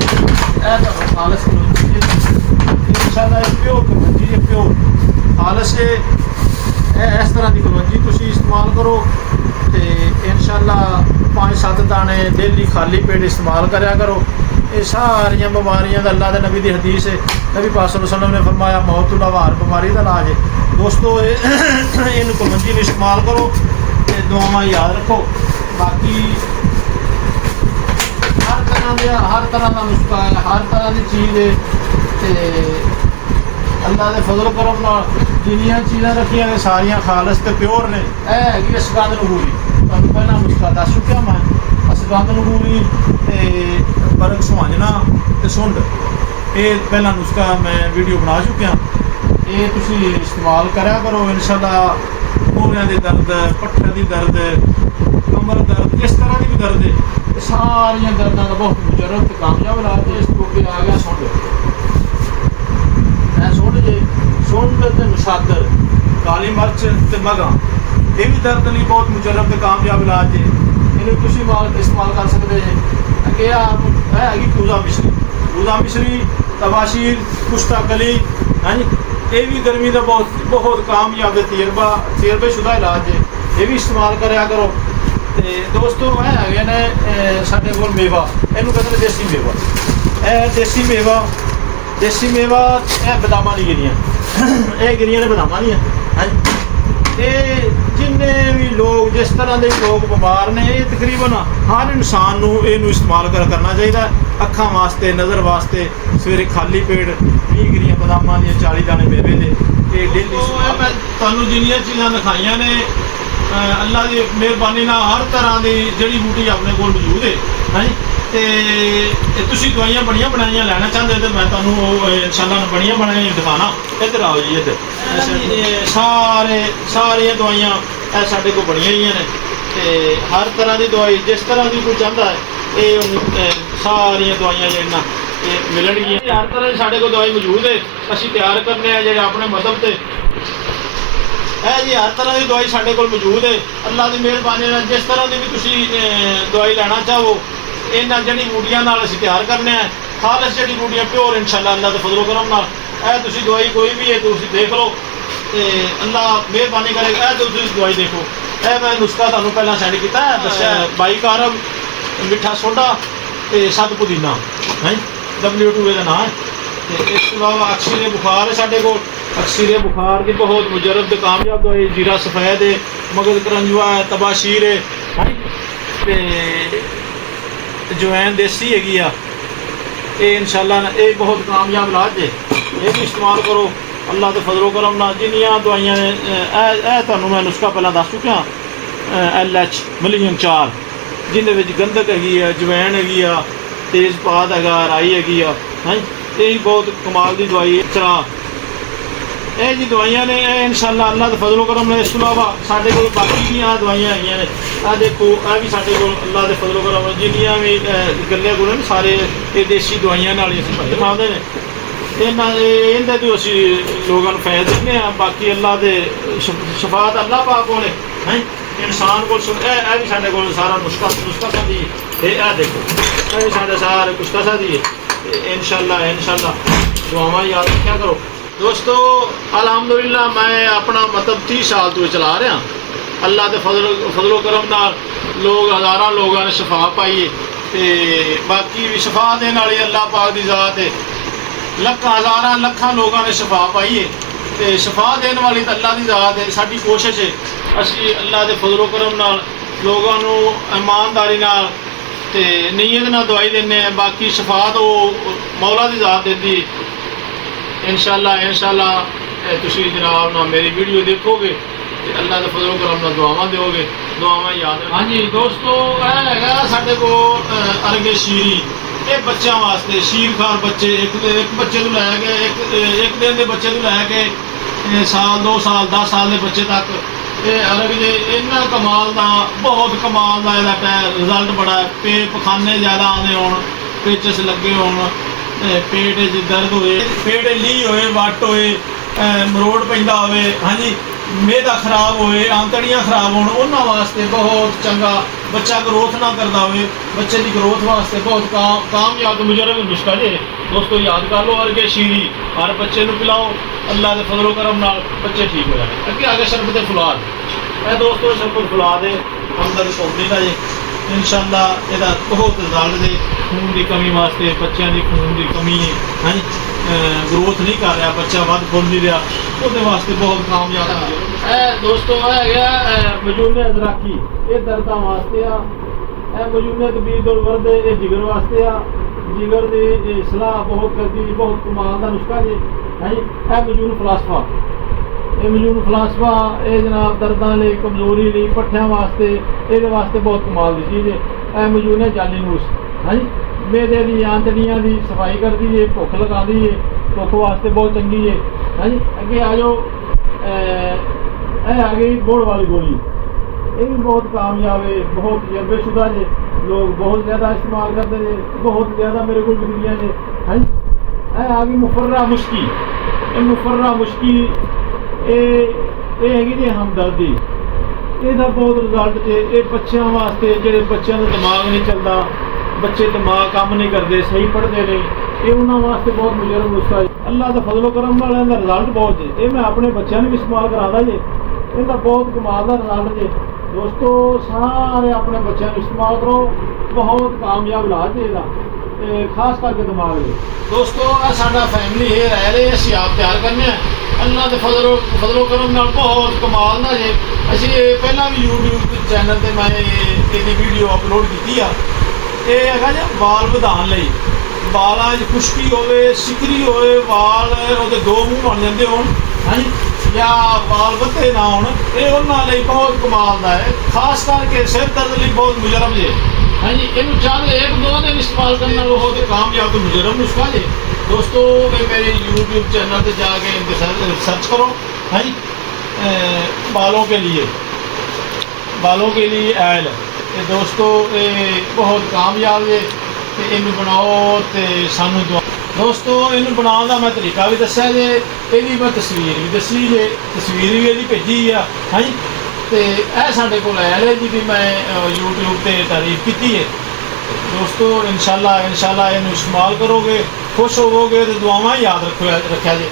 यह खालस कलवंजी इंशाअल्लाह प्योर कलवंजी है, प्योर खालस है। इस तरह की कलवंजी तुसी इस्तेमाल करो तो इंशाअल्लाह 5-7 दाने डेली खाली पेट इस्तेमाल करया करो। ये सारिया बीमारियां दा अल्लाह के नबी की हदीस है। नबी पाक सल्लल्लाहु अलैहि वसल्लम ने फरमाया मौतुल अवार बीमारी का इलाज है। दोस्तों इन कलवंजी में इस्तेमाल करो तो दुआवां याद रखो। बाकी हर तरह का नुस्खा है, हर तरह की चीज़ है तो अल्लाह के फजल करम नाल जिन्नियां चीज़ां रखियां ने सारियां खालस तो प्योर ने। यह हैगी असगंध नगूरी, तुहानूं पहला नुस्खा दस चुकिया मैं। असगंध नगूरी ते बरक सुहांजना ते सुंड, ये पहला नुस्खा मैं वीडियो बना चुकिया। ये तुसी इस्तेमाल करया करो इंशाअल्लाह। मूहरियां दी दर्द, पट्ठियां दी दर्द, कमर दर्द, जिस तरह की भी दर्द है, सारियां दर्दां का बहुत मुजरब ते कामयाब इलाज है। इस तो अगे आ गया सुंड। सुंड ते नशादर, काली मिर्च ते मगा, ये भी दर्द लिए बहुत मुजरब ते कामयाब इलाज है। इन्हें तुसी इस्तेमाल कर सकते हैं। अगे हैगी पूजा मिश्री, तबाशीर, कुश्ता कली, हाँ जी, ये भी गर्मी का बहुत कामयाब तजर्बे शुदा इलाज है। ये भी इस्तेमाल करया करो। तो दोस्तों है ने साढ़े कोल मेवा, इनू कहते हैं देसी मेवा। देसी मेवा यह बदामां दी गिरियां, यह गिरियां ने बदामां दियां। हाँ जी, जिन्ने भी लोग जिस तरह के लोग बीमार ने, ये तकरीबन हर इंसान को इनू इस्तेमाल करना चाहिए। अखां वास्ते, नज़र वास्ते सवेरे खाली पेट 20 गिरियां बदामां दियां, 40 दाने मेवे दे, ये डेली। मैं तुहानूं जिन्नियां चीज़ां दिखाइयां ने अल्लाह की मेहरबानी नाल हर तरह की जड़ी बूटी अपने कोल मौजूद है। हाँ जी, तो तुसी दवाइयां बड़ियां बनाइयां लैना चाहते तो मैं तुहानूं इंशाअल्लाह बड़ियां बनाइयां दिखाना। इधर आओ जी, इधर सारियां दवाइयां साढ़े को बड़ियां ही ने। तो हर तरह की दवाई जिस तरह की कोई चाहता है ये सारियां दवाइयां जिहड़ियां मिलणगियां। हर तरह की साढ़े को दवाई मौजूद है, असीं तैयार करने जो अपने मजहब से है जी। हर तरह की दवाई साढ़े को मौजूद है। अल्लाह की मेहरबानी जिस तरह की भी तुसी दवाई लेना चाहो इन्हां जड़ी बूटियां नाल असीं तैयार करने हैं। खालस जड़ी बूटियां प्योर इंशाअल्लाह अल्लाह के फजलो करम नाल। तुसी दवाई कोई भी है तुसी देख लो तो अल्लाह मेहरबानी करेगा। तुसी दवाई देखो, मैं नुस्खा तुहानूं पहलां सेंड किया दस्सिया, 22 अरब मिठा सोडा तो 7 पुदीना, है W2 का नाम है। तो इस अलावा अक्सीरे बुखार है साढ़े को, अक्सीरे बुखार की बहुत मुजरब तो कामयाब दवाई। जीरा सफ़ैद है, मगज करंजवा है, तबाशीर है, जवैन देसी हैगी आ, ये इंशाअल्लाह ये बहुत कामयाब इलाज है। ये भी इस्तेमाल करो अल्लाह के फजलो करम नाल। जिन्नियां दवाइयां ने तुहानूं मैं नुस्खा पहलां दस चुकिया। LH मिलियन 4 जिंदे विच गंधक हैगी आ, जवैन हैगी आ, तेजपात हैगा, राई हैगी आ, हाँ यही बहुत कमाल की दवाई है। चरा ये जी दवाइयां ने इंशाअल्लाह अल्लाह के फजलो करम ने। इस अलावा साढ़े को बाकी भी दवाइयां हैगियां ने। देखो यह भी साढ़े को अल्लाह के फजलो करम जिन्नियां भी गल्ले गुले ने सारे ये देसी दवाइयां नाल ही खाते हैं। इन्हें तो असी लोगों को फैद देंगे। बाकी अल्लाह के शफात अल्लाह पाक को है। इंसान को भी साढ़े को सारा नुस्खा सादी है। देखो यह भी साढ़े सारे नुस्खा सादी है। इंशाअल्लाह दुआवां याद रखा करो। दोस्तों अल्हम्दुलिल्लाह मैं अपना मतलब 30 साल तो चला रहा। अल्लाह के फजलो करम नाल लोग हज़ारां लोगों ने शफा पाई है। बाकी भी शफा देने वाली अल्लाह पाक की ज़ात है। हज़ारां लखां लोगों ने शफा पाई है। तो शफा देने वाली तो अल्लाह की ज़ात है। साडी कोशिश है असी अल्लाह के फजलो करम नाल लोगों को ईमानदारी नाल ते नीयत नाल दवाई देने। बाकी शफा तो मौला की ज़ात देती है। इंशाअल्लाह तुसी जनाब ना मेरी वीडियो देखोगे ਤੇ ਅੱਲਾ ਦੇ ਫਜ਼ਲ ਕਰਮ ਨਾਲ ਦੁਆਵਾਂ ਦਿਓਗੇ, ਦੁਆਵਾਂ ਯਾਦ ਰੱਖੋ। ਹਾਂਜੀ ਦੋਸਤੋ, ਇਹ ਹੈਗਾ ਸਾਡੇ ਕੋਲ ਅਰਗੇ ਸ਼ੀਰੀ। ਇਹ ਬੱਚਿਆਂ ਵਾਸਤੇ ਸ਼ੀਰਖਾਰ ਬੱਚੇ, ਇੱਕ ਬੱਚੇ ਤੋਂ ਲੈ ਕੇ ਇੱਕ ਦਿਨ ਦੇ ਬੱਚੇ ਤੋਂ ਲੈ ਕੇ ਸਾਲ 2 ਸਾਲ 10 ਸਾਲ ਦੇ ਬੱਚੇ ਤੱਕ ਇਹ ਅਰਗ ਜੇ ਇਹਨਾਂ ਕਮਾਲ ਦਾ, ਬਹੁਤ ਕਮਾਲ ਦਾ ਇਹਦਾ ਰਿਜ਼ਲਟ ਬੜਾ। ਪਖਾਨੇ ਜ਼ਿਆਦਾ ਆਉਂਦੇ ਹੋਣ, ਪੇਚਸ ਲੱਗੇ ਹੋਣ, ਪੇਟ 'ਚ ਦਰਦ ਹੋਏ, ਪੇਟ ਲੀਹ ਹੋਏ, ਵੱਟ ਹੋਏ, ਮਰੋੜ ਪੈਂਦਾ ਹੋਵੇ, ਹਾਂਜੀ ਮਿਹਦਾ ਖਰਾਬ ਹੋਏ, ਆਂਤੜੀਆਂ ਖਰਾਬ ਹੋਣ, ਉਹਨਾਂ ਵਾਸਤੇ ਬਹੁਤ ਚੰਗਾ। ਬੱਚਾ ਗਰੋਥ ਨਾ ਕਰਦਾ ਹੋਵੇ, ਬੱਚੇ ਦੀ ਗਰੋਥ ਵਾਸਤੇ ਬਹੁਤ ਕਾਮਯਾਬ ਮੁਜਰਬ ਨੁਸਖਾ ਜੇ ਦੋਸਤੋ, ਯਾਦ ਕਰ ਲਓ। ਅਰਗੇ ਸ਼ੀਰੀ ਹਰ ਬੱਚੇ ਨੂੰ ਪਿਲਾਓ, ਅੱਲਾ ਦੇ ਫਜ਼ਲ ਕਰਮ ਨਾਲ ਬੱਚੇ ਠੀਕ ਹੋ ਜਾਣਗੇ। ਅੱਗੇ ਆ ਗਿਆ ਸ਼ਰਬਤ ਫੁਲਾਦ। ਇਹ ਦੋਸਤੋ ਸ਼ਰਬਤ ਫੁਲਾਦ ਹੈ ਹਮਦਰਦ ਕੌਮੀ ਦਾ ਜੀ। ਇਨਸ਼ਾਅੱਲਾ ਇਹਦਾ ਬਹੁਤ ਰਿਜ਼ਲਟ ਦੇ। ਖੂਨ ਦੀ ਕਮੀ ਵਾਸਤੇ, ਬੱਚਿਆਂ ਦੀ ਖੂਨ ਦੀ ਕਮੀ ਹੈ, ਹਾਂਜੀ ਗਰੋਥ ਨਹੀਂ ਕਰ ਰਿਹਾ, ਬੱਚਾ ਵੱਧ ਫੁੱਲ ਨਹੀਂ ਰਿਹਾ, ਉਹਦੇ ਵਾਸਤੇ ਬਹੁਤ ਕਾਮਯਾਬ ਹੈ। ਇਹ ਦੋਸਤੋ ਇਹ ਹੈਗਾ ਮਜੂਨੇ ਅਜ਼ਰਾਕੀ, ਇਹ ਦਰਦਾਂ ਵਾਸਤੇ ਆ। ਇਹ ਮਜੂਨੇ ਤਬੀਦੁਲ ਵਰਦ, ਇਹ ਜਿਗਰ ਵਾਸਤੇ ਆ। ਜਿਗਰ ਦੀ ਸਲਾਹ ਬਹੁਤ ਕਰਦੀ ਜੀ, ਬਹੁਤ ਕਮਾਲ ਦਾ ਨੁਸਖਾ ਜੀ। ਹਾਂਜੀ ਇਹ ਮਜੂਨ ਫਲਾਸਫਾ, ਇਹ ਮਜੂਨ ਫਲਾਸਫਾ ਇਹ ਜਨਾਬ ਦਰਦਾਂ ਲਈ, ਕਮਜ਼ੋਰੀ ਲਈ, ਪੱਠਿਆਂ ਵਾਸਤੇ, ਇਹਦੇ ਵਾਸਤੇ ਬਹੁਤ ਕਮਾਲ ਦੀ ਚੀਜ਼ ਹੈ। ਇਹ ਮਜੂਨ ਹੈ ਜਾਲੀਨੂਸ, ਹਾਂਜੀ ਮੇਦੇ ਦੀ ਆਂਤੜੀਆਂ ਦੀ ਸਫਾਈ ਕਰਦੀ ਹੈ, ਭੁੱਖ ਲਗਾਉਂਦੀ ਹੈ, ਭੁੱਖ ਵਾਸਤੇ ਬਹੁਤ ਚੰਗੀ ਹੈ। ਹਾਂਜੀ ਅੱਗੇ ਆ ਜਾਓ, ਇਹ ਆ ਗਈ ਗੁੜ ਵਾਲੀ ਗੋਲੀ। ਇਹ ਵੀ ਬਹੁਤ ਕਾਮਯਾਬ ਹੈ, ਬਹੁਤ ਤਜਰਬੇਸ਼ੁਦਾ ਜੇ, ਲੋਕ ਬਹੁਤ ਜ਼ਿਆਦਾ ਇਸਤੇਮਾਲ ਕਰਦੇ ਨੇ, ਬਹੁਤ ਜ਼ਿਆਦਾ ਮੇਰੇ ਕੋਲ ਵਿਕਦੀਆਂ ਨੇ। ਹਾਂਜੀ ਇਹ ਆ ਗਈ ਮੁਫਰਰਾ ਮੁਸ਼ਕੀ। ਇਹ ਮੁਫਰਰਾ ਮੁਸ਼ਕੀ ਇਹ ਹੈਗੀ ਜੀ ਹਮਦਰਦੀ, ਇਹਦਾ ਬਹੁਤ ਰਿਜ਼ਲਟ ਜੇ। ਇਹ ਬੱਚਿਆਂ ਵਾਸਤੇ, ਜਿਹੜੇ ਬੱਚਿਆਂ ਦਾ ਦਿਮਾਗ ਨਹੀਂ ਚੱਲਦਾ, ਬੱਚੇ ਦਿਮਾਗ ਕੰਮ ਨਹੀਂ ਕਰਦੇ, ਸਹੀ ਪੜ੍ਹਦੇ ਨੇ, ਇਹ ਉਹਨਾਂ ਵਾਸਤੇ ਬਹੁਤ ਮੁਜਰਬ ਨੁਸਖਾ ਹੈ। ਅੱਲਾ ਦਾ ਫਜ਼ਲ ਕਰਮ ਨਾਲ ਇਹਦਾ ਰਿਜ਼ਲਟ ਬਹੁਤ ਜੇ। ਇਹ ਮੈਂ ਆਪਣੇ ਬੱਚਿਆਂ ਨੂੰ ਵੀ ਇਸਤੇਮਾਲ ਕਰਾਉਂਦਾ ਜੇ, ਇਹਦਾ ਬਹੁਤ ਕਮਾਲ ਦਾ ਰਿਜ਼ਲਟ ਜੇ ਦੋਸਤੋ। ਸਾਰੇ ਆਪਣੇ ਬੱਚਿਆਂ ਨੂੰ ਇਸਤੇਮਾਲ ਕਰੋ, ਬਹੁਤ ਕਾਮਯਾਬ ਇਲਾਜ ਹੈ ਇਹਦਾ, ਖਾਸ ਕਰਕੇ ਦਿਮਾਗ ਲਈ। ਦੋਸਤੋ ਇਹ ਸਾਡਾ ਫੈਮਿਲੀ ਹੇਅਰ ਆਇਲ ਹੈ, ਅਸੀਂ ਆਪ ਤਿਆਰ ਕਰਨੇ ਆ। ਅੱਲਾ ਦੇ ਫਜ਼ਲ ਕਰਮ ਨਾਲ ਬਹੁਤ ਕਮਾਲ ਦਾ ਜੇ। ਅਸੀਂ ਪਹਿਲਾਂ ਵੀ YouTube ਚੈਨਲ 'ਤੇ ਮੈਂ ਇਹਦੀ ਵੀਡੀਓ ਅਪਲੋਡ ਕੀਤੀ ਆ। ਇਹ ਹੈਗਾ ਜੀ ਵਾਲ ਵਧਾਉਣ ਲਈ, ਵਾਲਾਂ 'ਚ ਖੁਸ਼ਕੀ ਹੋਵੇ, ਸਿਕਰੀ ਹੋਵੇ, ਵਾਲ ਉਹਦੇ 2 ਮੂੰਹ ਬਣ ਜਾਂਦੇ ਹੋਣ, ਹਾਂਜੀ ਜਾਂ ਵਾਲ ਵੱਧੇ ਨਾ ਹੋਣ, ਇਹ ਉਹਨਾਂ ਲਈ ਬਹੁਤ ਕਮਾਲ ਦਾ ਹੈ। ਖਾਸ ਕਰਕੇ ਸਿਰ ਦਰਦ ਲਈ ਬਹੁਤ ਮੁਜਰਬ ਜੇ। ਹਾਂਜੀ ਇਹਨੂੰ ਚਾਹੇ 1-2 ਦਿਨ ਇਸਤੇਮਾਲ ਕਰਨ ਨਾਲ ਬਹੁਤ ਕਾਮਯਾਬ ਮੁਜਰਬ ਨੁਸਖਾ ਜੇ ਦੋਸਤੋ। ਇਹ ਮੇਰੇ YouTube ਚੈਨਲ ਤੇ ਜਾ के सर्च करो। ਹਾਂਜੀ बालों के लिए आयल ਤੇ ਦੋਸਤੋ ਇਹ ਬਹੁਤ ਕਾਮਯਾਬ ਹੈ ਤੇ ਇਹਨੂੰ ਬਣਾਓ ਤੇ ਸਾਨੂੰ ਦੋਸਤੋ ਇਹਨੂੰ ਬਣਾਉਣ ਦਾ ਮੈਂ ਤਰੀਕਾ ਵੀ ਦੱਸਿਆ ਜੇ, ਇਹਦੀ ਮੈਂ ਤਸਵੀਰ ਵੀ ਦੱਸੀ ਜੇ, ਤਸਵੀਰ ਵੀ ਇਹਦੀ ਭੇਜੀ ਆ। ਹਾਂਜੀ ਤੇ ਇਹ ਸਾਡੇ ਕੋਲ ਆਇਲ ਹੈ ਜੀ, ਵੀ ਮੈਂ YouTube ਤੇ ਤਾਰੀਫ ਕੀਤੀ ਹੈ ਦੋਸਤੋ। ਇਨਸ਼ਾਅੱਲਾ ਇਹਨੂੰ ਇਸਤੇਮਾਲ ਕਰੋਗੇ, खुश होवोगे तो दुआवां याद रखा जे।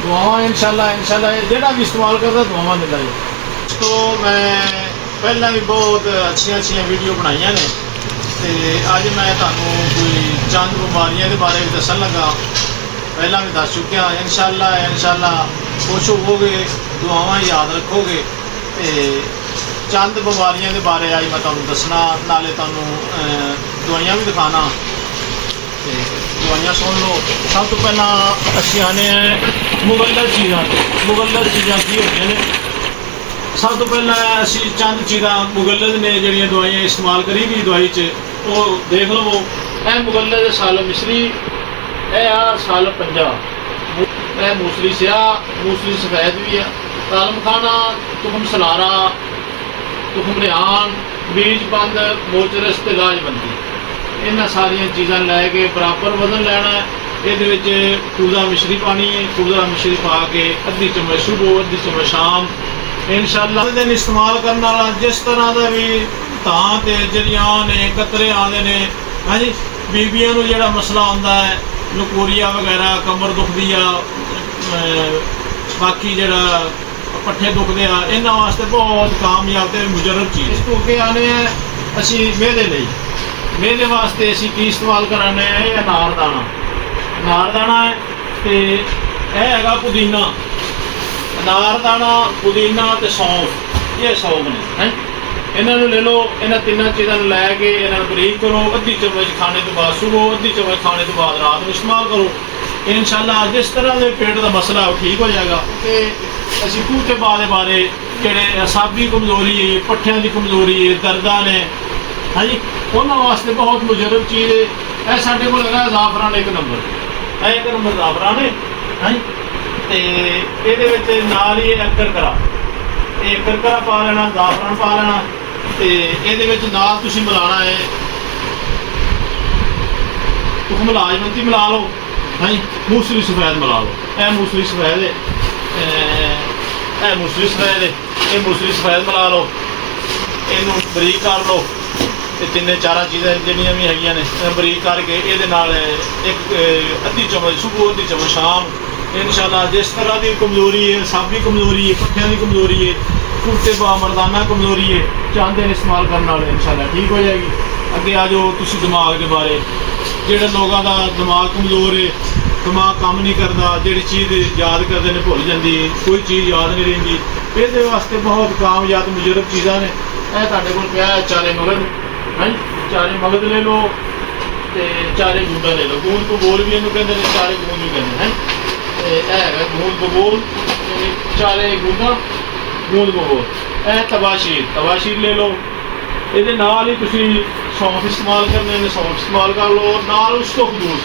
दुआवां इनशाअल्लाह ਜਿਹੜਾ भी इस्तेमाल करता दुआवां दिंदा जे। तो मैं पहला भी बहुत अच्छी वीडियो बनाइया ने ते अज मैं तुहानूं कोई चंद बीमारियों के बारे में दसन लगा, पहला भी दस चुकिया। इनशाअल्लाह खुश होवोगे, दुआवां याद रखोगे ते चंद बीमारियों के बारे अज मैं तुहानूं दसना, नाले तुहानूं दवाइयां भी दिखाना। दवाइयां सुन लो। सब तो पहला असीं आने मुगल्लत चीज़ां की होंदियां ने। सब तो पहला असीं चंद चीज़ां मुगल्लत ने जिहड़ियां दवाइयां इस्तेमाल करी दी दवाई च, वो देख लवो। यह मुगल्लत साल मिसरी, यह आ साल पंजाब, यह मूसली स्याह, मूसली सफेद भी है, तालम खाना, तुखम सलारा, तुखम रिहान, बीज बंद, मोचरस ते लाजबंदी। इन्हां सारियां चीज़ां लैके बराबर वजन लैना है। ये कूड़ा मिश्री पानी है, कूड़ा मिश्री पा के अद्धी चम्मच सुबह, अद्धी चम्मच शाम, इंशाअल्लाह दिन इस्तेमाल करने वाला। जिस तरह का भी धां ते जरियां ने, कतरे आते हैं, हाँ जी बीबियां नूं जिहड़ा मसला आंदा है, लकोरिया वगैरह, कमर दुखदी आ, बाकी जिहड़ा पट्ठे दुखदे आ, इन्हां वास्ते बहुत कामयाब ते मुजरब चीज़। इस तो अगे आने असीं मेदे लई, मेरे वास्ते असीं की इस्तेमाल कराने हैं, अनारदाना है तो यह हैगा पुदीना, अनारदाना, पुदीना तो सौंफ, ये सौंफ ने हैं। इन्हों ले लो, इन्होंने तीनों चीज़ों लैके इन्होंने बरीक करो, अद्धी चम्मच खाने तो बाद सुबह, अद्धी चम्मच खाने तो बाद रात में इस्तेमाल करो। इंशाअल्लाह जिस तरह के पेट का मसला वो ठीक हो जाएगा। कि असीं कूते बादे बारे ਜਿਹੜੇ ਅਸਾਬੀ ਕਮਜ਼ੋਰੀ ਹੈ, ਪੱਠਿਆਂ ਦੀ ਕਮਜ਼ੋਰੀ ਹੈ, ਦਰਦਾਂ ਨੇ, ਹਾਂਜੀ, ਉਹਨਾਂ ਵਾਸਤੇ ਬਹੁਤ ਮੁਜਰਬ ਚੀਜ਼ ਹੈ। ਇਹ ਸਾਡੇ ਕੋਲ ਹੈਗਾ ਜ਼ਾਫਰਾਨ 1 ਨੰਬਰ, ਇਹ 1 ਨੰਬਰ ਜ਼ਾਫਰਾਨ ਹੈ, ਹਾਂਜੀ। ਤੇ ਇਹਦੇ ਵਿੱਚ ਨਾਲ ਹੀ ਇਹ ਕਰਕਰਾ, ਇਹ ਕਰਕਰਾ ਪਾ ਲੈਣਾ, ਜ਼ਾਫਰਾਨ ਪਾ ਲੈਣਾ, ਤੇ ਇਹਦੇ ਵਿੱਚ ਨਾਲ ਤੁਸੀਂ ਮਿਲਾਉਣਾ ਹੈ ਤੁਖਮ ਲਾਜਵੰਤੀ ਮਿਲਾ ਲਓ, ਹਾਂਜੀ, ਮੂਸਲੀ ਸਫੈਦ ਮਿਲਾ ਲਓ। ਇਹ ਮੂਸਲੀ ਸਫੈਦ ਹੈ, ਇਹ ਮੂਸਲੀ ਸਫੈਦ ਹੈ, ਇਹ ਮੂਸਲੀ ਸਫੈਦ ਮਿਲਾ ਲਓ, ਇਹਨੂੰ ਬਰੀਕ ਕਰ ਲਓ। ਤੇ ਤਿੰਨੇ ਚਾਰਾਂ ਚੀਜ਼ਾਂ ਜਿਹੜੀਆਂ ਵੀ ਹੈਗੀਆਂ ਨੇ ਬਰੀਕ ਕਰਕੇ ਇਹਦੇ ਨਾਲ ਇੱਕ ਅੱਧੀ ਚਮਚ ਸੁਬਹ, ਅੱਧੀ ਚਮਚ ਸ਼ਾਮ, ਇਨਸ਼ਾਅੱਲਾ ਜਿਸ ਤਰ੍ਹਾਂ ਦੀ ਕਮਜ਼ੋਰੀ ਹੈ, ਸਾਬੀ ਕਮਜ਼ੋਰੀ ਹੈ, ਪੱਠਿਆਂ ਦੀ ਕਮਜ਼ੋਰੀ ਹੈ, ਕੁਰਤੇ ਬਾ ਮਰਦਾਨਾ ਕਮਜ਼ੋਰੀ ਹੈ, ਚਾਹੁੰਦੇ ਨੇ ਇਸਤੇਮਾਲ ਕਰਨ ਨਾਲ ਇਨਸ਼ਾਅੱਲਾ ਠੀਕ ਹੋ ਜਾਏਗੀ। ਅੱਗੇ ਆ ਜਾਓ ਤੁਸੀਂ ਦਿਮਾਗ ਦੇ ਬਾਰੇ, ਜਿਹੜੇ ਲੋਕਾਂ ਦਾ ਦਿਮਾਗ ਕਮਜ਼ੋਰ ਹੈ, ਦਿਮਾਗ ਕੰਮ ਨਹੀਂ ਕਰਦਾ, ਜਿਹੜੀ ਚੀਜ਼ ਯਾਦ ਕਰਦੇ ਨੇ ਭੁੱਲ ਜਾਂਦੀ ਹੈ, ਕੋਈ ਚੀਜ਼ ਯਾਦ ਨਹੀਂ ਰਹਿੰਦੀ, ਇਹਦੇ ਵਾਸਤੇ ਬਹੁਤ ਕਾਮਯਾਬ ਮੁਜਰਬ ਚੀਜ਼ਾਂ ਨੇ। ਇਹ ਤੁਹਾਡੇ ਕੋਲ ਪਿਆ ਹੈ ਚਾਰੇ ਮਗਜ਼, ਹਾਂਜੀ, ਚਾਰੇ ਮਗਜ਼ ਲੈ ਲਓ ਤੇ ਚਾਰੇ ਗੂੰਦਾਂ ਲੈ ਲਓ। ਗੂੰਦ ਬਬੋਲ ਵੀ ਇਹਨੂੰ ਕਹਿੰਦੇ ਨੇ, ਚਾਰੇ ਗੂੰਦ ਵੀ ਕਹਿੰਦੇ ਨੇ। ਤੇ ਇਹ ਹੈਗਾ ਗੂੰਦ ਬਬੋਲ, ਚਾਰੇ ਗੂੰਦਾਂ, ਗੂੰਦ ਬਬੋਲ। ਇਹ ਤਬਾਸ਼ੀਰ ਲੈ ਲਓ। ਇਹਦੇ ਨਾਲ ਹੀ ਤੁਸੀਂ ਸੌਂਫ ਇਸਤੇਮਾਲ ਕਰਨੇ ਨੇ, ਸੌਂਫ ਇਸਤੇਮਾਲ ਕਰ ਲਓ। ਨਾਲ ਉਸ ਤੋਂ ਖਦੂਸ,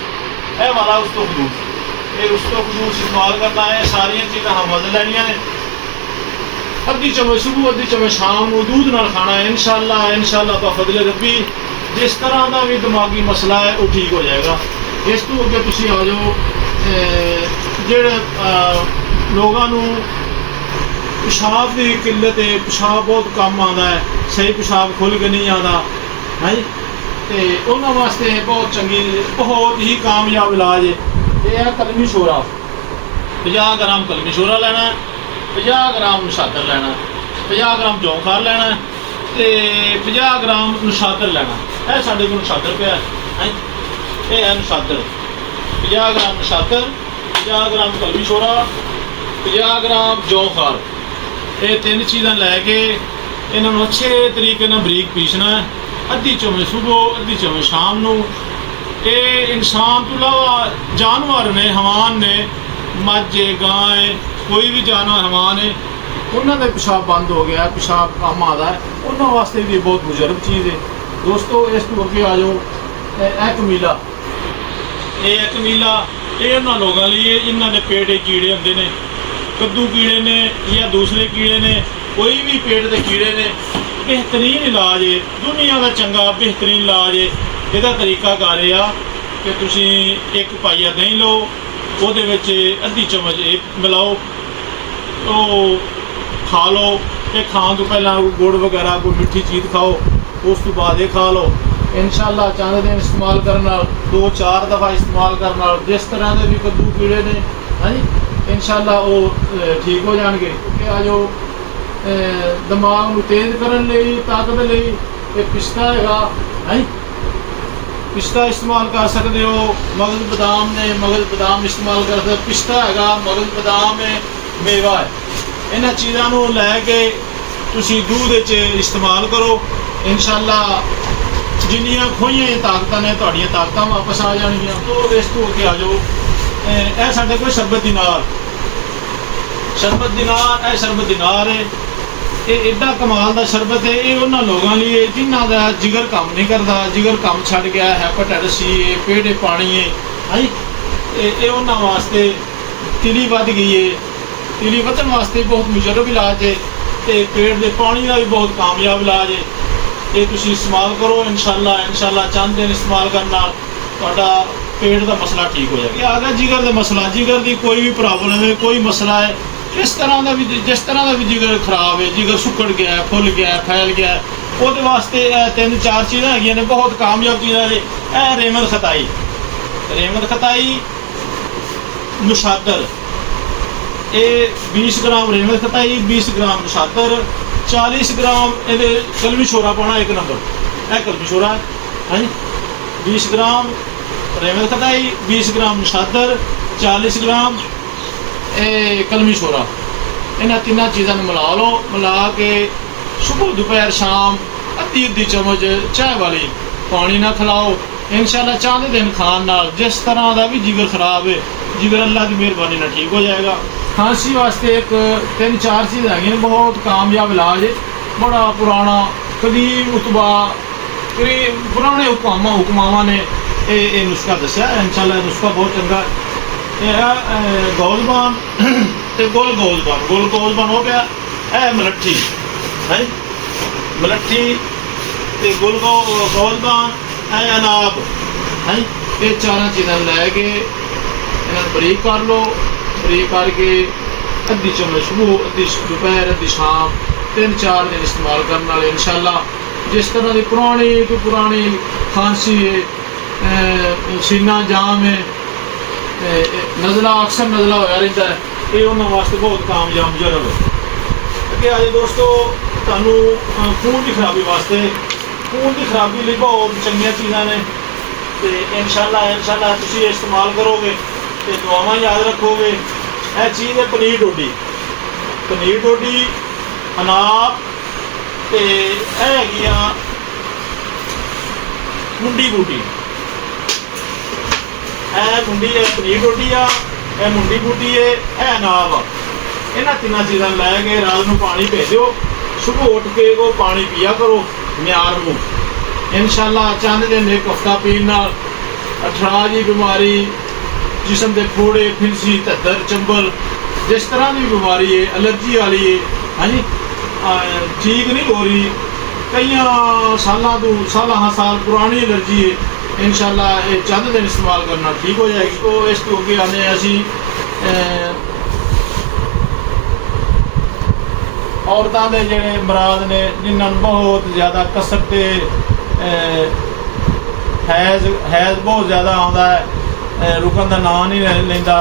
ਇਹ ਵਾਲਾ ਉਸ ਤੋਂ ਖਦੂਸ, ਇਹ ਉਸ ਤੋਂ ਖਦੂਸ ਇਸਤੇਮਾਲ ਕਰਨਾ ਹੈ। ਸਾਰੀਆਂ ਚੀਜ਼ਾਂ ਹਮਦ ਲੈਣੀਆਂ ਨੇ। ਅੱਧੀ ਚਮਚ ਸੁਬਹ, ਅੱਧੀ ਚਮਚ ਸ਼ਾਮ ਨੂੰ ਦੁੱਧ ਨਾਲ ਖਾਣਾ ਹੈ ਇਨਸ਼ਾਅੱਲਾ ਤਾਂ ਫਜ਼ਲ ਰੱਬੀ ਜਿਸ ਤਰ੍ਹਾਂ ਦਾ ਵੀ ਦਿਮਾਗੀ ਮਸਲਾ ਹੈ ਉਹ ਠੀਕ ਹੋ ਜਾਏਗਾ। ਇਸ ਤੋਂ ਅੱਗੇ ਤੁਸੀਂ ਆ ਜਾਓ, ਜਿਹੜੇ ਲੋਕਾਂ ਨੂੰ ਪਿਸ਼ਾਬ ਦੀ ਕਿੱਲਤ ਹੈ, ਪਿਸ਼ਾਬ ਬਹੁਤ ਕੰਮ ਆਉਂਦਾ ਹੈ, ਸਹੀ ਪਿਸ਼ਾਬ ਖੁੱਲ੍ਹ ਕੇ ਨਹੀਂ ਆਉਂਦਾ, ਹਾਂਜੀ, ਤੇ ਉਹਨਾਂ ਵਾਸਤੇ ਬਹੁਤ ਚੰਗੀ, ਬਹੁਤ ਹੀ ਕਾਮਯਾਬ ਇਲਾਜ ਹੈ। ਇਹ ਹੈ ਕਲਮੀ ਸ਼ੋਰਾ, 50 ਗ੍ਰਾਮ ਕਲਮੀ ਸ਼ੋਰਾ ਲੈਣਾ, 50 ਗ੍ਰਾਮ ਨਸ਼ਾਦਰ ਲੈਣਾ, 50 ਗ੍ਰਾਮ ਜੌਂਖਾਰ ਲੈਣਾ ਤੇ 50 ਗ੍ਰਾਮ ਨਸ਼ਾਦਰ ਲੈਣਾ। ਇਹ ਸਾਡੇ ਕੋਲ ਨਸ਼ਾਦਰ ਪਿਆ, ਇਹ ਹੈ ਨਸ਼ਾਦਰ, 50 ਗ੍ਰਾਮ ਨਸ਼ਾਦਰ, 50 ਗ੍ਰਾਮ ਕਲਮੀ ਸ਼ੋਰਾ, 50 ਗ੍ਰਾਮ ਜੌਂਖਾਰ। ਇਹ ਤਿੰਨ ਚੀਜ਼ਾਂ ਲੈ ਕੇ ਇਹਨਾਂ ਨੂੰ ਅੱਛੇ ਤਰੀਕੇ ਨਾਲ ਬਰੀਕ ਪੀਸਣਾ ਹੈ। ਅੱਧੀ ਚਮਚ ਸੁਬਹ, ਅੱਧੀ ਚਮਚ ਸ਼ਾਮ ਨੂੰ। ਇਹ ਇਨਸਾਨ ਤੋਂ ਇਲਾਵਾ ਜਾਨਵਰ ਨੇ, ਹਵਾਨ ਨੇ, ਮੱਝ ਹੈ, ਗਾਂ ਹੈ, ਕੋਈ ਵੀ ਜਾਨਵਰ ਹਵਾਨ ਹੈ, ਉਹਨਾਂ ਦਾ ਪਿਸ਼ਾਬ ਬੰਦ ਹੋ ਗਿਆ, ਪਿਸ਼ਾਬ ਕੰਮ ਆਦਾ ਹੈ, ਉਹਨਾਂ ਵਾਸਤੇ ਵੀ ਬਹੁਤ ਮੁਜਰਬ ਚੀਜ਼ ਹੈ। ਦੋਸਤੋ ਇਸ ਤੋਂ ਅੱਗੇ ਆ ਜਾਓ, ਇਹ ਕਮੀਲਾ, ਇਹ ਕਮੀਲਾ, ਇਹ ਉਹਨਾਂ ਲੋਕਾਂ ਲਈ ਹੈ ਜਿਨ੍ਹਾਂ ਦੇ ਪੇਟ 'ਚ ਕੀੜੇ ਹੁੰਦੇ ਨੇ, ਕੱਦੂ ਕੀੜੇ ਨੇ ਜਾਂ ਦੂਸਰੇ ਕੀੜੇ ਨੇ, ਕੋਈ ਵੀ ਪੇਟ ਦੇ ਕੀੜੇ ਨੇ। ਬਿਹਤਰੀਨ ਇਲਾਜ ਹੈ, ਦੁਨੀਆ ਦਾ ਚੰਗਾ ਬਿਹਤਰੀਨ ਇਲਾਜ ਹੈ। ਇਹਦਾ ਤਰੀਕਾ ਕਾਰ ਇਹ ਆ ਕਿ ਤੁਸੀਂ ਇੱਕ ਪਾਈਆ ਦਹੀਂ ਲਓ, ਉਹਦੇ ਵਿੱਚ ਅੱਧੀ ਚਮਚ ਇਹ ਮਿਲਾਓ, ਉਹ ਖਾ ਲਓ। ਇਹ ਖਾਣ ਤੋਂ ਪਹਿਲਾਂ ਗੁੜ ਵਗੈਰਾ ਕੋਈ ਮਿੱਠੀ ਚੀਜ਼ ਖਾਓ, ਉਸ ਤੋਂ ਬਾਅਦ ਇਹ ਖਾ ਲਓ। ਇਨਸ਼ਾਅੱਲਾ ਚਾਂਦੇ ਦਿਨ ਇਸਤੇਮਾਲ ਕਰਨ ਨਾਲ, 2-4 ਦਫਾ ਇਸਤੇਮਾਲ ਕਰਨ ਨਾਲ ਜਿਸ ਤਰ੍ਹਾਂ ਦੇ ਵੀ ਕੱਦੂ ਕੀੜੇ ਨੇ, ਹਾਂਜੀ, ਇਨਸ਼ਾਅੱਲਾ ਉਹ ਠੀਕ ਹੋ ਜਾਣਗੇ। ਕਿ ਆ ਜੋ ਦਿਮਾਗ ਨੂੰ ਤੇਜ਼ ਕਰਨ ਲਈ, ਤਾਕਤ ਲਈ ਇਹ ਪਿਸਤਾ ਹੈਗਾ, ਹਾਂਜੀ, ਪਿਸਤਾ ਇਸਤੇਮਾਲ ਕਰ ਸਕਦੇ ਹੋ। ਮਗਜ਼ ਬਦਾਮ ਨੇ, ਮਗਜ਼ ਬਦਾਮ ਇਸਤੇਮਾਲ ਕਰ ਸਕਦੇ। ਪਿਸਤਾ ਹੈਗਾ, ਮਗਜ਼ ਬਦਾਮ ਹੈ, ਮੇਵਾ ਹੈ। ਇਹਨਾਂ ਚੀਜ਼ਾਂ ਨੂੰ ਲੈ ਕੇ ਤੁਸੀਂ ਦੁੱਧ ਵਿੱਚ ਇਸਤੇਮਾਲ ਕਰੋ। ਇਨਸ਼ਾਅੱਲਾ ਜਿੰਨੀਆਂ ਖੋਈਆਂ ਤਾਕਤਾਂ ਨੇ ਤੁਹਾਡੀਆਂ ਤਾਕਤਾਂ ਵਾਪਸ ਆ ਜਾਣਗੀਆਂ। ਤੋਂ ਇਸ ਤੋਂ ਅੱਗੇ ਆ ਜਾਓ, ਇਹ ਸਾਡੇ ਕੋਲ ਸ਼ਰਬਤ ਦੀ ਨਾਰ, ਇਹ ਸ਼ਰਬਤ ਦੀ ਨਾਰ ਹੈ। ਇਹ ਐਡਾ ਕਮਾਲ ਦਾ ਸ਼ਰਬਤ ਹੈ। ਇਹ ਉਹਨਾਂ ਲੋਕਾਂ ਲਈ ਹੈ ਜਿਨ੍ਹਾਂ ਦਾ ਜਿਗਰ ਕੰਮ ਨਹੀਂ ਕਰਦਾ, ਜਿਗਰ ਕੰਮ ਛੱਡ ਗਿਆ, ਹੈਪੇਟਾਈਟਸ ਸੀ ਹੈ, ਪੇਟ 'ਚ ਪਾਣੀ ਹੈ, ਹਾਂਜੀ, ਇਹ ਉਹਨਾਂ ਵਾਸਤੇ। ਤਿਲੀ ਵੱਧ ਗਈ ਹੈ, ਤਿਲੀ ਵਧਣ ਵਾਸਤੇ ਬਹੁਤ ਮੁਜਰਬ ਇਲਾਜ ਹੈ, ਤੇ ਪੇਟ ਦੇ ਪਾਣੀ ਦਾ ਵੀ ਬਹੁਤ ਕਾਮਯਾਬ ਇਲਾਜ ਹੈ। ਇਹ ਤੁਸੀਂ ਇਸਤੇਮਾਲ ਕਰੋ ਇਨਸ਼ਾਅੱਲਾ ਚਾਹੁੰਦੇ ਨੇ ਇਸਤੇਮਾਲ ਕਰਨ ਨਾਲ ਤੁਹਾਡਾ ਪੇਟ ਦਾ ਮਸਲਾ ਠੀਕ ਹੋ ਜਾਏਗਾ। ਆ ਗਿਆ ਜਿਗਰ ਦਾ ਮਸਲਾ, ਜਿਗਰ ਦੀ ਕੋਈ ਵੀ ਪ੍ਰੋਬਲਮ ਹੈ, ਕੋਈ ਮਸਲਾ ਹੈ, ਜਿਸ ਤਰ੍ਹਾਂ ਦਾ ਵੀ ਜਿਗਰ ਖਰਾਬ ਹੈ, ਜਿਗਰ ਸੁੱਕੜ ਗਿਆ, ਫੁੱਲ ਗਿਆ, ਫੈਲ ਗਿਆ, ਉਹਦੇ ਵਾਸਤੇ ਇਹ 3-4 ਚੀਜ਼ਾਂ ਹੈਗੀਆਂ ਨੇ, ਬਹੁਤ ਕਾਮਯਾਬ ਚੀਜ਼ਾਂ ਨੇ। ਇਹ ਰਹਿਮਤ ਖਤਾਈ, ਨਸ਼ਾਦਰ, ਇਹ 20 ਗ੍ਰਾਮ ਰਹਿਮਤ ਖਤਾਈ, 20 ਗ੍ਰਾਮ ਨਸ਼ਾਦਰ, 40 ਗ੍ਰਾਮ ਇਹਦੇ ਕਲਮੀ ਸ਼ੋਰਾ ਪਾਉਣਾ 1 ਨੰਬਰ, ਇਹ ਕਲਮੀ ਸ਼ੋਰਾ, ਹਾਂਜੀ, 20 ਗ੍ਰਾਮ ਰਹਿਮਤ ਖਤਾਈ, 20 ਗ੍ਰਾਮ ਨਸ਼ਾਦਰ, 40 ਗ੍ਰਾਮ ਇਹ ਕਲਮੀ ਸ਼ੋਰਾ। ਇਹਨਾਂ ਤਿੰਨਾਂ ਚੀਜ਼ਾਂ ਨੂੰ ਮਿਲਾ ਲਓ। ਮਿਲਾ ਕੇ ਸੁਬਹ, ਦੁਪਹਿਰ, ਸ਼ਾਮ ਅੱਧੀ ਚਮਚ ਚਾਹ ਵਾਲੀ ਪਾਣੀ ਨਾਲ ਖਿਲਾਓ। ਇਨਸ਼ਾਅੱਲਾ ਚਾਹੁੰਦੇ ਦਿਨ ਖਾਣ ਨਾਲ ਜਿਸ ਤਰ੍ਹਾਂ ਦਾ ਵੀ ਜਿਗਰ ਖਰਾਬ ਹੈ, ਜਿਗਰ ਅੱਲਾ ਦੀ ਮਿਹਰਬਾਨੀ ਨਾਲ ਠੀਕ ਹੋ ਜਾਏਗਾ। खांसी वास्ते एक 3-4 चीज़ है बहुत कामयाब इलाज है, बड़ा पुराना कदीम उतबा पुराने हुक्मावां ने ये नुस्खा दसिया। इंशाल्लाह नुस्खा बहुत चंगा है। गौलबान ते गुल गौलबान हो गया, यह मलट्ठी है, मलट्ठी ते गुल गौलबान है, अनाब है, ये 4 चीज़ां लैके इन्हें बरीक कर लो। बरीक करके अद्धी चम्मच सुबह, अद्धी दोपहर, अद्धी शाम 3-4 दिन इस्तेमाल करने वाले इंशाल्लाह जिस तरह की पुरानी खांसी है, सीना जाम है, नज़ला अक्सर नज़ला होया रहता है, ये उन्होंने वास्ते बहुत कामयाब मुजरब है। अगे आज दोस्तों तुहानू खून की खराबी वास्ते, खून की खराबी लिए बहुत चंगिया चीज़ां ने, तो इंशाल्लाह तुसीं इस्तेमाल करोगे तो दुआवां याद रखोगे। यह चीज़ है पनीर डोडी अनाब ते हैगियां मुंडी बूटी, मुंडी है पनीर डोडी आ, मुंडी बूटी है अनाब आ। इन्हां 3 चीज़ां लैके रात को पानी पी दो, सुबह उठ के वो पानी पिया करो म्यार मुँह। इंशाल्लाह चंद दिन एक हफ्ता पीने नाल अठराह की बीमारी, जिसम के फोड़े, फिंसी, धद्दर, चंबल, जिस तरह की बीमारी है, एलर्जी वाली है, हाँ जी, ठीक नहीं हो रही, कई साल पुरानी एलर्जी है, इंशाल्लाह ये चंद दिन इस्तेमाल करना ठीक हो जाएगी। तो इस तो अगे आने असी औरतों के जोड़े मराद ने जिन्होंने बहुत ज़्यादा कसरत हैज़ बहुत ज़्यादा आता है, रुकन का नाम नहीं लेंदा,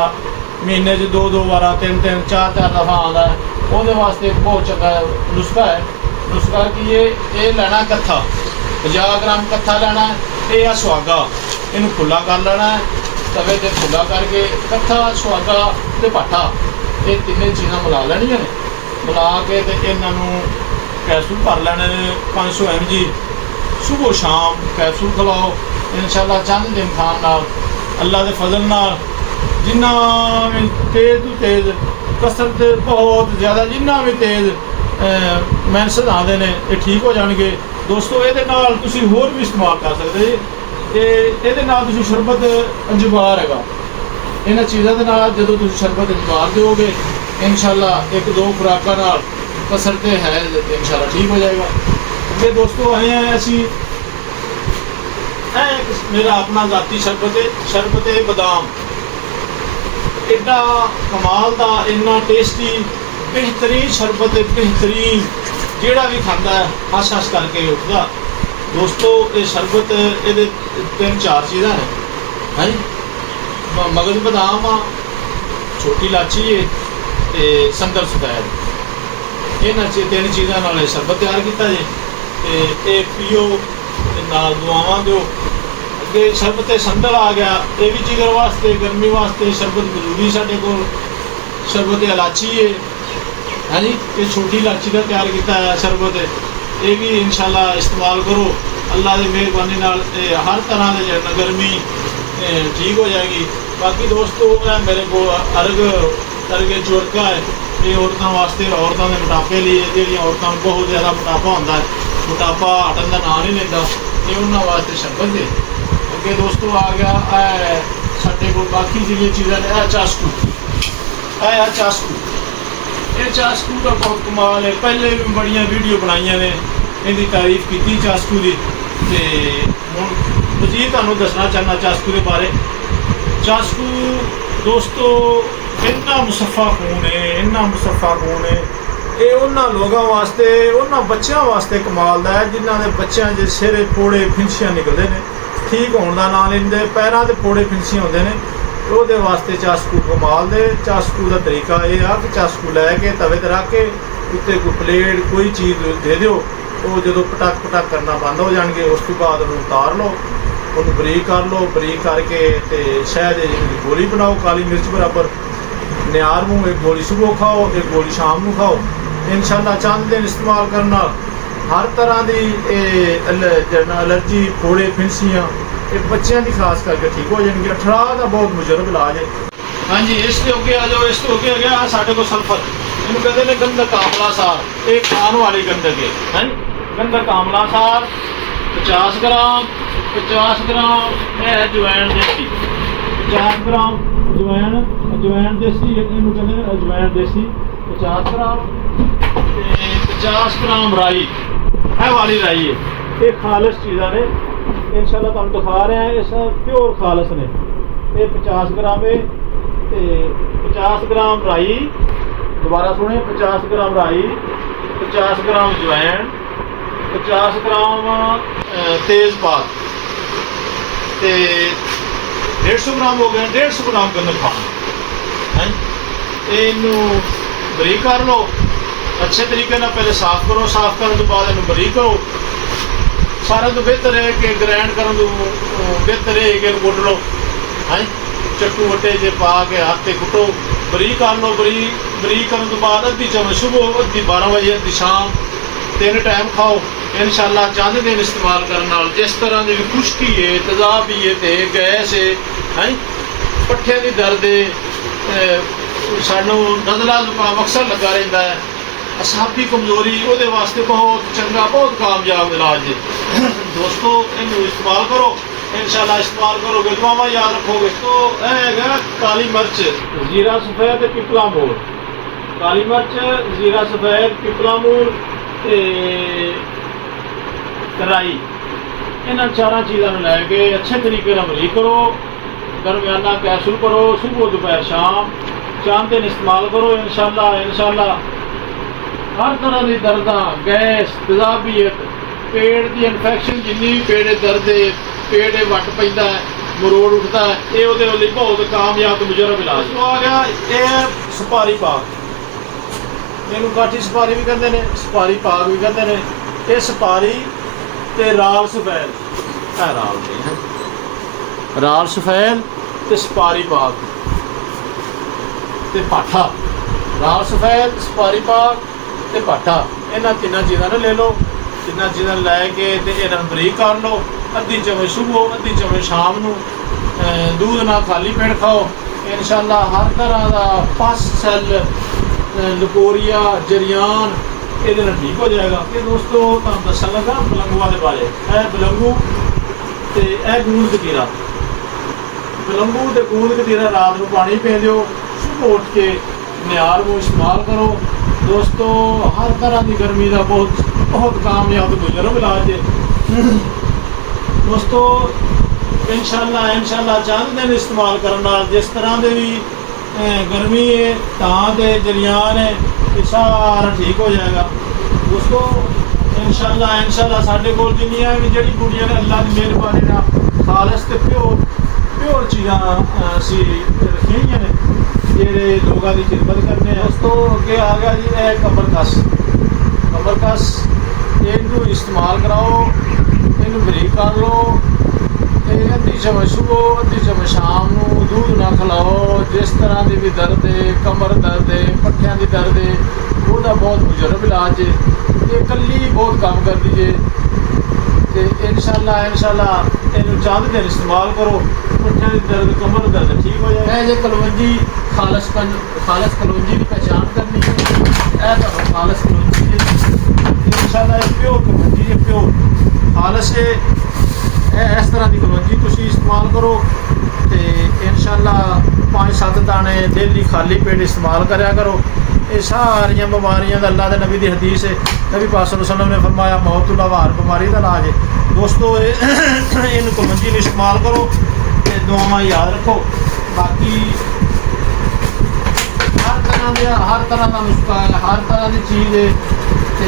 महीने 2 बार 3 4 दफ़ा आता है, वो वास्ते एक बहुत चंगा नुस्खा है। नुस्खा कि ये लेना कत्था 50 ग्राम कत्था लेना है, ये सुहागा इनू खुला कर लेना है, तवे ते खुला करके कत्था सुहागा ते पाठा ये 3 चीज़ां मिला लैनियां ने, मिला के ते इन्हों कैप्सूल भर लेने 500 mg सुबह शाम कैप्सूल खिलाओ। इंशाल्लाह चंद दिन खान नाल अल्लाह के फजल नाल जिन्ना भी तेज़ तो तेज़ कसरत बहुत ज़्यादा जिन्ना भी तेज़ मैंसज आते हैं ये ठीक हो जाएंगे। दोस्तों ये होर भी इस्तेमाल कर सकते जी, ये शरबत अंजबार है, इन्होंने चीज़ों के नाल जो तुम शरबत अंजबार दोगे इंशाल्लाह 1-2 खुराकों नाल कसरत है इंशाल्लाह ठीक हो जाएगा। ये दोस्तों आए हैं असी मेरा अपना जाती शरबत बदाम, एडा कमाल का इन्ना टेस्टी बेहतरीन शरबत है, बेहतरीन जेड़ा भी खाता है हस हस करके उठता। दोस्तों ये शरबत ये 3-4 चीज़ां हैं, है मगज बदाम आ, छोटी इलाची है ते संदर सफैद, इन्हां 3 चीज़ों नाल शरबत तैयार किया जी, ते ये पियो नाल दुआवां दो। अगे शरबत संदल आ गया, ये भी जिगर वास्ते गर्मी वास्ते शरबत जरूरी साढ़े को। शरबत इलाची है जी, ये छोटी इलाची का तैयार किया है शरबत, ये भी इंशाल्लाह इस्तेमाल करो, अल्लाह की मेहरबानी नाल हर तरह के गर्मी ठीक हो जाएगी। बाकी दोस्तों मेरे को अर्ग करके चुरका है, ये औरतों वास्ते, औरतों के मोटापे लिए, जी औरतों को बहुत ज़्यादा मोटापा होता है, मोटापा हटन का नाम नहीं लेता, ये उन्होंने वास्ते शरबत है। अगे दोस्तों आ गया साढ़े को बाकी जी चीज़ें ने चास्कू, ये चास्कू का बहुत कमाल है, पहले भी बड़िया वीडियो बनाई ने इनकी तारीफ की चास्कू की, हुण मजीद तुहानू दसना चाहना चास्कू के बारे। चास्कू दोस्तों इन्ना मुसफ़ा खून है, इन्ना मुसफ़ा खून है, ये उन्होंने लोगों वास्ते, उन्होंने बच्चों वास्ते कमाल का है जिन्हों के बच्चों के सिरे फोड़े फिंसियाँ निकलते हैं, ठीक होने का नाम लेंदे, पैरों के फोड़े फिंसियाँ होंगे ने, वो वास्ते चास्कू कमाल दे। चास्कू का तरीका यह आ कि चास्कू लैके तवे ते रख के उत्ते कोई प्लेट कोई चीज़ दे दो, वो जो पटक पटक करना बंद हो जाएंगे, उस तो बाद उतार लो, उन्होंने बरीक कर लो, बरीक करके तो शहद की गोली बनाओ काली मिर्च बराबर, नियार मुँह एक गोली सुबह खाओ, एक गोली शाम को खाओ। इंशाल्लाह चंद दिन इस्तेमाल करना हर तरह की एलर्जी फोड़े फिंसियाँ ये बच्चों की खास करके ठीक हो जाएंगे। 18 का बहुत मुजरब इलाज है। हाँ जी, इस तो अगे आ जाओ, इस तो अगे आ गया साढ़े को सल्फर, इन्होंने कहते हैं गंधक आंवला सार, ये खान वाली गंधक है जी। गंधक आंवला सार 50 ग्राम, 50 ग्राम यह है अजवैन देसी, 50 ग्राम अजवैन, अजवैन देसी इन्होंने कहते हैं अजवैन देसी 50 ग्राम, 50 ग्राम राई, है वाली राई है, ये खालिश चीज़ा ने इंशाल्लाह तुम दिखा रहे हैं, इस प्योर खालिश ने, ये 50 ग्राम है, 50 ग्राम राई, दोबारा सुने 50 ग्राम राई, 50 ग्राम अजवैन, 50 ग्राम तेज़पात, ते 150 ग्राम हो गए, 150 ग्राम गंदम खाना है। इनू बरीक कर लो अच्छे तरीके ना, पहले साफ करो, साफ करने तो बाद इनू बरीक करो, सारा तो बेहतर है कि ग्रैंड करने तो बेहतर है कि कुट लो है, चट्टू वट्टे जे पा के हाथ से कुटो, बरीक कर लो, बरीक करने तो बाद अद्धी चम्मच सुबह, अद्धी 12 बजे, अद्धी शाम, 3 टाइम खाओ इंशाल्लाह। चंद दिन इस्तेमाल करने नाल जिस तरह की भी खुश्की है, तेजाब भी है, तो गैस है, पट्ठियां की दर्द है, सानू नज़ला जुकाम अक्सर लगा रहा है, असाबी कमजोरी वो वास्ते बहुत चंगा, बहुत कामयाब इलाज है दोस्तों। इनू इस्तेमाल करो इंशाल्लाह, इस्तेमाल करोगे दुआवां याद रखोगे। तो है काली मिर्च, जीरा सफेद, पिपला मूल, काली मिर्च, जीरा सफेद, पिपला मूल, राई, इन्होंने 4 चीज़ों को लैके अच्छे तरीके से बरीक करो, दरमियाना कैप्सूल करो, सुबह दोपहर शाम 4 दिन इस्तेमाल करो इंशाल्लाह। इंशाल्लाह हर तरह की दर्द, गैस, तेजाबियत, पेट की इन्फेक्शन, जिन्नी भी पेट दर्द है, पेट वट पैदा है, मरोड़ उठता है, ये वो बहुत कामयाब मुजरब इलाज। तो आ गया ये सुपारी पाक, इनू काठी सुपारी भी कहते हैं, सुपारी पाक भी कहते हैं। ये सुपारी ते राल सफैद, राल नहीं, राल सफैद ते सुपारी पाक ते पाठा, राल सफैद, सुपारी पाक ते पाठा, इन्होंने 3 चीज़ों ने ले लो, 3 चीज़ां लैके इन्हों बरीक कर लो, अद्धी चम्मच सुबह, अद्धी चम्मच शाम को, दूध ना खाली पेट खाओ इंशाल्लाह। हर तरह का पस, सेल, लकोरिया, जरियान ये ठीक हो जाएगा। ये दोस्तों तुम दसन लगा बलंगुआ के बारे, बलंगू तो यह गूंद कतीरा, बलंगू तो गूंद कतीरा रात को पानी पी दो, सुबह उठ के नियार को इस्तेमाल करो दोस्तों। हर तरह की गर्मी का बहुत कामयाब मुजरब इलाज है दोस्तों। इंशाल्लाह चंद दिन इस्तेमाल करना, जिस तरह के भी गर्मी है, तां के जरियान है, ये सारा ठीक हो जाएगा दोस्तों इंशाल्लाह। साढ़े कोल जिन्नियां भी जड़ी बूटियां ने अल्लाह की मेहरबानी नाल खालिस ते प्योर चीज़ां असी रखी हुई ने, जेह्ड़े लोगों की खिदमत करने दोस्तों। अगे आ गया जी है कमरकस, इनू इस्तेमाल कराओ, इनू बरीक कर लो, अद्धी चम्मच सुबह, अद्धी चम्मच शाम को, दूध ना खिलाओ, जिस तरह की भी दर्द है, कमर दर्द है, पट्ठियां की दर्द है, वह बहुत मुजरब इलाज है, ये कली बहुत काम कर दीजिए। तो इंशाल्लाह इनू 4 दिन इस्तेमाल करो, पट्ठियां की दर्द, कमर दर्द ठीक हो जाए। ये कलवंजी खालिस कलवंजी की पहचान करनी है, खालिस कलवंजी इंशाल्लाह प्योर कलवंजी है, प्योर खालिस है। इस तरह की कलवंजी तुम इस्तेमाल करो तो इंशाल्लाह 5-7 दाने डेली खाली पेट इस्तेमाल कराया करो। ये सारिया बीमारियां अल्लाह के नबी की हदीस है, नबी पाक सल्लल्लाहु अलैहि वसल्लम ने फरमाया मौतुल अवार बीमारी का इलाज है दोस्तों। इन कलवंजी को इस्तेमाल करो तो दुआवां याद रखो। बाकी हर तरह का नुस्खा है, हर तरह की चीज़ है, तो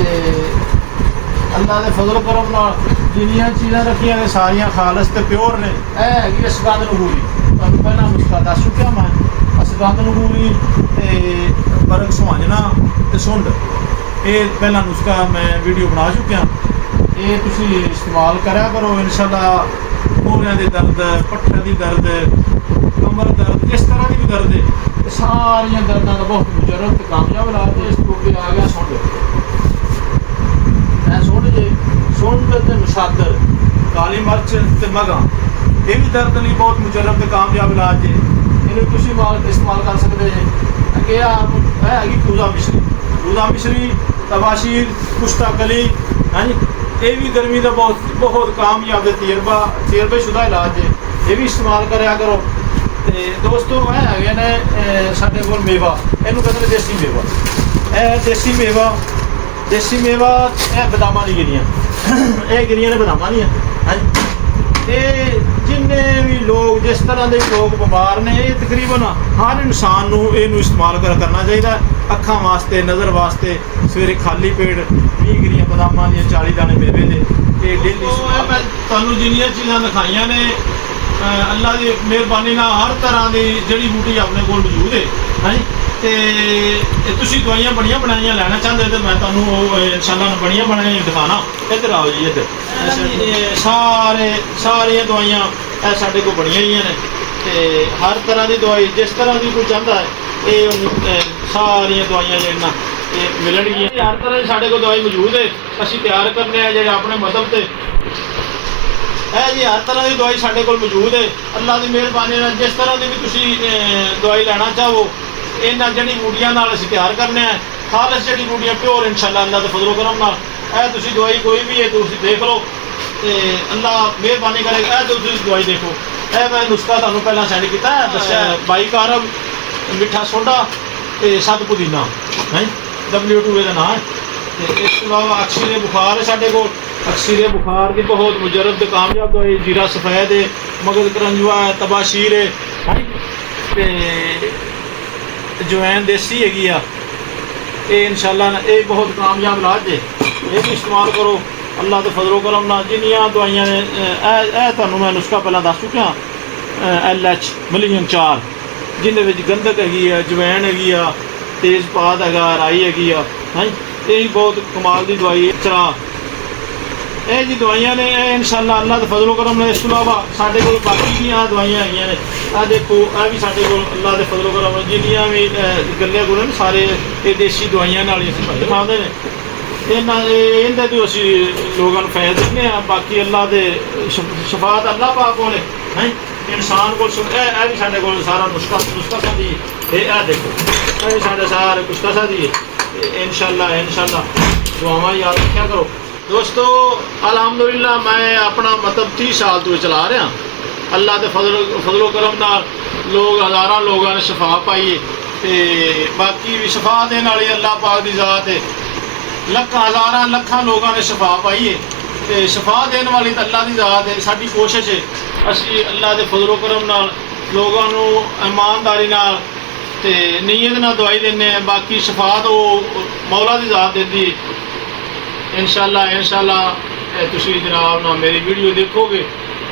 अल्लाह के फजल करम नाल जिन्नियां चीज़ां रखियां ने सारियां खालिस ते प्योर ने। है असगंध नगूली, तुहानूं पहला नुस्खा दस चुक्या मैं, असगंध नगूली बरक सुहांजना ते सुंड, ये पहला नुस्खा मैं वीडियो बना चुकिया, ये तुसीं इस्तेमाल करा करो इंशाल्लाह। मोहरियां दे दर्द, पट्ठियां दी दर्द, कमर दर्द, जिस तरह की भी दर्द है, सारियां दर्दां का बहुत मुजरब ते कामयाब इलाज है। इस तो अगे आ गया सुंड, सुंड ते नशादर, काली मिर्च ते मगा, ये भी दर्द लिए बहुत मुजरब ते कामयाब इलाज है। ਇਹਨੂੰ ਤੁਸੀਂ ਇਸਤੇਮਾਲ ਕਰ ਸਕਦੇ ਜੇ। ਅੱਗੇ ਆ ਇਹ ਹੈਗੀ ਪੂਜ਼ਾ ਮਿਸ਼ਰੀ ਤਬਾਸ਼ੀਰ ਕੁਸ਼ਤਾਕਲੀ ਹਾਂਜੀ ਇਹ ਵੀ ਗਰਮੀ ਦਾ ਬਹੁਤ ਕਾਮਯਾਬ ਦੇ ਤਜਰਬੇ ਸ਼ੁਦਾ ਇਲਾਜ ਹੈ ਇਹ ਵੀ ਇਸਤੇਮਾਲ ਕਰਿਆ ਕਰੋ। ਤੇ ਦੋਸਤੋ ਇਹ ਹੈਗੇ ਨੇ ਸਾਡੇ ਕੋਲ ਮੇਵਾ ਇਹਨੂੰ ਕਹਿੰਦੇ ਨੇ ਦੇਸੀ ਮੇਵਾ। ਇਹ ਦੇਸੀ ਮੇਵਾ ਇਹ ਬਦਾਮਾਂ ਦੀ ਗਿਰੀਆਂ ਇਹ ਗਿਰੀਆਂ ਨੇ ਬਦਾਮਾਂ ਦੀਆਂ ਹਾਂਜੀ। ਇਹ ਜਿੰਨੇ ਵੀ ਲੋਕ ਜਿਸ ਤਰ੍ਹਾਂ ਦੇ ਵੀ ਲੋਕ ਬਿਮਾਰ ਨੇ ਇਹ ਤਕਰੀਬਨ ਹਰ ਇਨਸਾਨ ਨੂੰ ਇਹਨੂੰ ਇਸਤੇਮਾਲ ਕਰਨਾ ਚਾਹੀਦਾ। ਅੱਖਾਂ ਵਾਸਤੇ ਨਜ਼ਰ ਵਾਸਤੇ ਸਵੇਰੇ ਖਾਲੀ ਪੇਟ 20 ਗਿਰੀਆਂ ਬਦਾਮਾਂ ਦੀਆਂ 40 ਦਾਣੇ ਮੇਵੇ ਦੇ ਇਹ ਡੇਲੀ ਮੈਂ ਤੁਹਾਨੂੰ ਜਿੰਨੀਆਂ ਚੀਜ਼ਾਂ ਦਿਖਾਈਆਂ ਨੇ ਅੱਲਾ ਦੀ ਮਿਹਰਬਾਨੀ ਨਾਲ ਹਰ ਤਰ੍ਹਾਂ ਦੀ ਜੜੀ ਬੂਟੀ ਆਪਣੇ ਕੋਲ ਮੌਜੂਦ ਹੈ ਹਾਂਜੀ। ਤੇ ਤੁਸੀਂ ਦਵਾਈਆਂ ਬਣੀਆਂ ਬਣਾਈਆਂ ਲੈਣਾ ਚਾਹੁੰਦੇ ਤੇ ਮੈਂ ਤੁਹਾਨੂੰ ਉਹ ਇਨਸ਼ਾਅੱਲਾ ਬਣੀਆਂ ਬਣਾਈਆਂ ਦਿਖਾਣਾ। ਇੱਧਰ ਆਓ ਜੀ ਇੱਧਰ ਸਾਰੀਆਂ ਦਵਾਈਆਂ ਇਹ ਸਾਡੇ ਕੋਲ ਬਣੀਆਂ ਹੋਈਆਂ ਨੇ ਤੇ ਹਰ ਤਰ੍ਹਾਂ ਦੀ ਦਵਾਈ ਜਿਸ ਤਰ੍ਹਾਂ ਦੀ ਕੋਈ ਚਾਹੁੰਦਾ ਹੈ ਇਹ ਸਾਰੀਆਂ ਦਵਾਈਆਂ ਜਿਹੜੀਆਂ ਇਹ ਮਿਲਣਗੀਆਂ। ਹਰ ਤਰ੍ਹਾਂ ਦੀ ਸਾਡੇ ਕੋਲ ਦਵਾਈ ਮੌਜੂਦ ਹੈ ਅਸੀਂ ਤਿਆਰ ਕਰਨੇ ਆ ਜਿਹੜੇ ਆਪਣੇ ਮਤਲਬ ਤੇ ਇਹ ਜੀ ਹਰ ਤਰ੍ਹਾਂ ਦੀ ਦਵਾਈ ਸਾਡੇ ਕੋਲ ਮੌਜੂਦ ਹੈ। ਅੱਲਾ ਦੀ ਮਿਹਰਬਾਨੀ ਨਾਲ ਜਿਸ ਤਰ੍ਹਾਂ ਦੀ ਵੀ ਤੁਸੀਂ ਦਵਾਈ ਲੈਣਾ ਚਾਹੋ ਇਹਨਾਂ ਜੜੀ ਬੂਟੀਆਂ ਨਾਲ ਅਸੀਂ ਤਿਆਰ ਕਰਨੇ ਆ ਖਾਲਸ ਜੜੀ ਬੂਟੀਆਂ ਪਿਓਰ ਇਨਸ਼ਾਅੱਲਾ ਅੱਲਾ ਦੇ ਫਜ਼ਲ ਕਰਮ ਨਾਲ। ਇਹ ਤੁਸੀਂ ਦਵਾਈ ਕੋਈ ਵੀ ਹੈ ਤੁਸੀਂ ਦੇਖ ਲਓ ਤੇ ਅੱਲਾ ਮਿਹਰਬਾਨੀ ਕਰੇਗਾ। ਇਹ ਤੁਸੀਂ ਦਵਾਈ ਦੇਖੋ ਇਹ ਮੈਂ ਨੁਸਖਾ ਤੁਹਾਨੂੰ ਪਹਿਲਾਂ ਸੈਂਡ ਕੀਤਾ ਦੱਸਿਆ 22 ਕਾਰਬ ਮਿੱਠਾ ਸੋਡਾ ਤੇ 7 ਪੁਦੀਨਾ ਹੈ W2 ਇਹਦਾ ਨਾਮ ਹੈ। ਤੇ ਇਸ ਤੋਂ ਇਲਾਵਾ ਅਕਸੀਰੇ ਬੁਖਾਰ ਹੈ ਸਾਡੇ ਕੋਲ ਅਕਸੀਰੇ ਬੁਖਾਰ ਦੀ ਬਹੁਤ ਮੁਜਰਬ ਤੇ ਕਾਮਯਾਬ ਦਵਾਈ ਜੀਰਾ ਸਫੈਦ ਹੈ ਮਗਜ਼ ਕਰੰਜਵਾ ਹੈ ਤਬਾਸ਼ੀਰ ਹੈ ਤੇ ਜਵੈਨ ਦੇਸੀ ਹੈਗੀ ਆ ਇਹ ਇਨਸ਼ਾਅੱਲਾ ਇਹ ਬਹੁਤ ਕਾਮਯਾਬ ਇਲਾਜ ਹੈ ਇਹ ਵੀ ਇਸਤੇਮਾਲ ਕਰੋ ਅੱਲਾ ਦੇ ਫਜ਼ਲ ਕਰਮ ਨਾਲ। ਜਿੰਨੀਆਂ ਦਵਾਈਆਂ ਨੇ ਇਹ ਤੁਹਾਨੂੰ ਮੈਂ ਨੁਸਖਾ ਪਹਿਲਾਂ ਦੱਸ ਚੁੱਕਿਆ LH ਮਿਲੀਅਨ 4 ਜਿਹਦੇ ਵਿੱਚ ਗੰਧਕ ਹੈਗੀ ਆ ਜਵੈਨ ਹੈਗੀ ਆ ਤੇਜ਼ਪਾਤ ਹੈਗਾ ਰਾਈ ਹੈਗੀ ਆ ਹਾਂਜੀ ਇਹ ਬਹੁਤ ਕਮਾਲ ਦੀ ਦਵਾਈ ਚਰਾ ਇਹ ਜੀ ਦਵਾਈਆਂ ਨੇ ਇਹ ਇਨਸ਼ਾਅੱਲਾ ਅੱਲਾ ਦੇ ਫਜ਼ਲ ਕਰਮ ਨਾਲ। ਇਸ ਤੋਂ ਇਲਾਵਾ ਸਾਡੇ ਕੋਲ ਬਾਕੀ ਦੀਆਂ ਦਵਾਈਆਂ ਹੈਗੀਆਂ ਨੇ ਆਹ ਦੇਖੋ ਇਹ ਵੀ ਸਾਡੇ ਕੋਲ ਅੱਲਾ ਦੇ ਫਜ਼ਲ ਕਰਮ ਨਾਲ ਜਿੰਨੀਆਂ ਵੀ ਗੱਲੇ ਗੁਣੇ ਨੇ ਸਾਰੇ ਇਹ ਦੇਸੀ ਦਵਾਈਆਂ ਨਾਲ ਹੀ ਅਸੀਂ ਦਿਖਾਉਂਦੇ ਨੇ ਇਹਦੇ ਤੋਂ ਅਸੀਂ ਲੋਕਾਂ ਨੂੰ ਫਾਇਦਾ ਦਿੰਦੇ ਹਾਂ। ਬਾਕੀ ਅੱਲਾ ਦੇ ਸ਼ਫਾਤ ਅੱਲਾ ਪਾਕ ਕੋਲ ਹੈ ਇਨਸਾਨ ਕੋਲ ਇਹ ਵੀ ਸਾਡੇ ਕੋਲ ਸਾਰਾ ਨੁਸਖਾ ਸਾਡੀ ਇਹ ਦੇਖੋ ਇਹ ਵੀ ਸਾਡੇ ਸਾਰੇ ਨੁਸਖਾ ਸਾਡੀ ਹੈ ਇਨਸ਼ਾਅੱਲਾ ਦੁਆਵਾਂ ਯਾਦ ਰੱਖਿਆ ਕਰੋ। ਦੋਸਤੋ ਅਲਹਮਦੁਲਿਲਾ ਮੈਂ ਆਪਣਾ ਮਤਲਬ 30 ਸਾਲ ਤੋਂ ਚਲਾ ਰਿਹਾ ਅੱਲਾ ਦੇ ਫਜ਼ਲ ਕਰਮ ਨਾਲ ਲੋਕ ਹਜ਼ਾਰਾਂ ਲੋਕਾਂ ਨੇ ਸ਼ਫਾ ਪਾਈ ਤੇ ਬਾਕੀ ਵੀ ਸ਼ਫਾ ਦੇਣ ਵਾਲੀ ਅੱਲਾ ਪਾਕ ਦੀ ਜ਼ਾਤ ਹੈ। ਹਜ਼ਾਰਾਂ ਲੱਖਾਂ ਲੋਕਾਂ ਨੇ ਸ਼ਫਾ ਪਾਈ ਹੈ ਤੇ ਸ਼ਫਾ ਦੇਣ ਵਾਲੀ ਤਾਂ ਅੱਲਾ ਦੀ ਜ਼ਾਤ ਹੈ। ਸਾਡੀ ਕੋਸ਼ਿਸ਼ ਹੈ ਅਸੀਂ ਅੱਲਾ ਦੇ ਫਜ਼ਲ ਕਰਮ ਨਾਲ ਲੋਕਾਂ ਨੂੰ ਇਮਾਨਦਾਰੀ ਨਾਲ ਤੇ ਨੀਅਤ ਨਾਲ ਦਵਾਈ ਦਿੰਦੇ ਹਾਂ। ਬਾਕੀ ਸ਼ਫਾ ਉਹ ਮੌਲਾ ਦੀ ਜ਼ਾਤ ਦਿੰਦੀ ਹੈ ਇਨਸ਼ਾਅੱਲਾ ਤੁਸੀਂ ਜਨਾਬ ਨਾਲ ਮੇਰੀ ਵੀਡੀਓ ਦੇਖੋਗੇ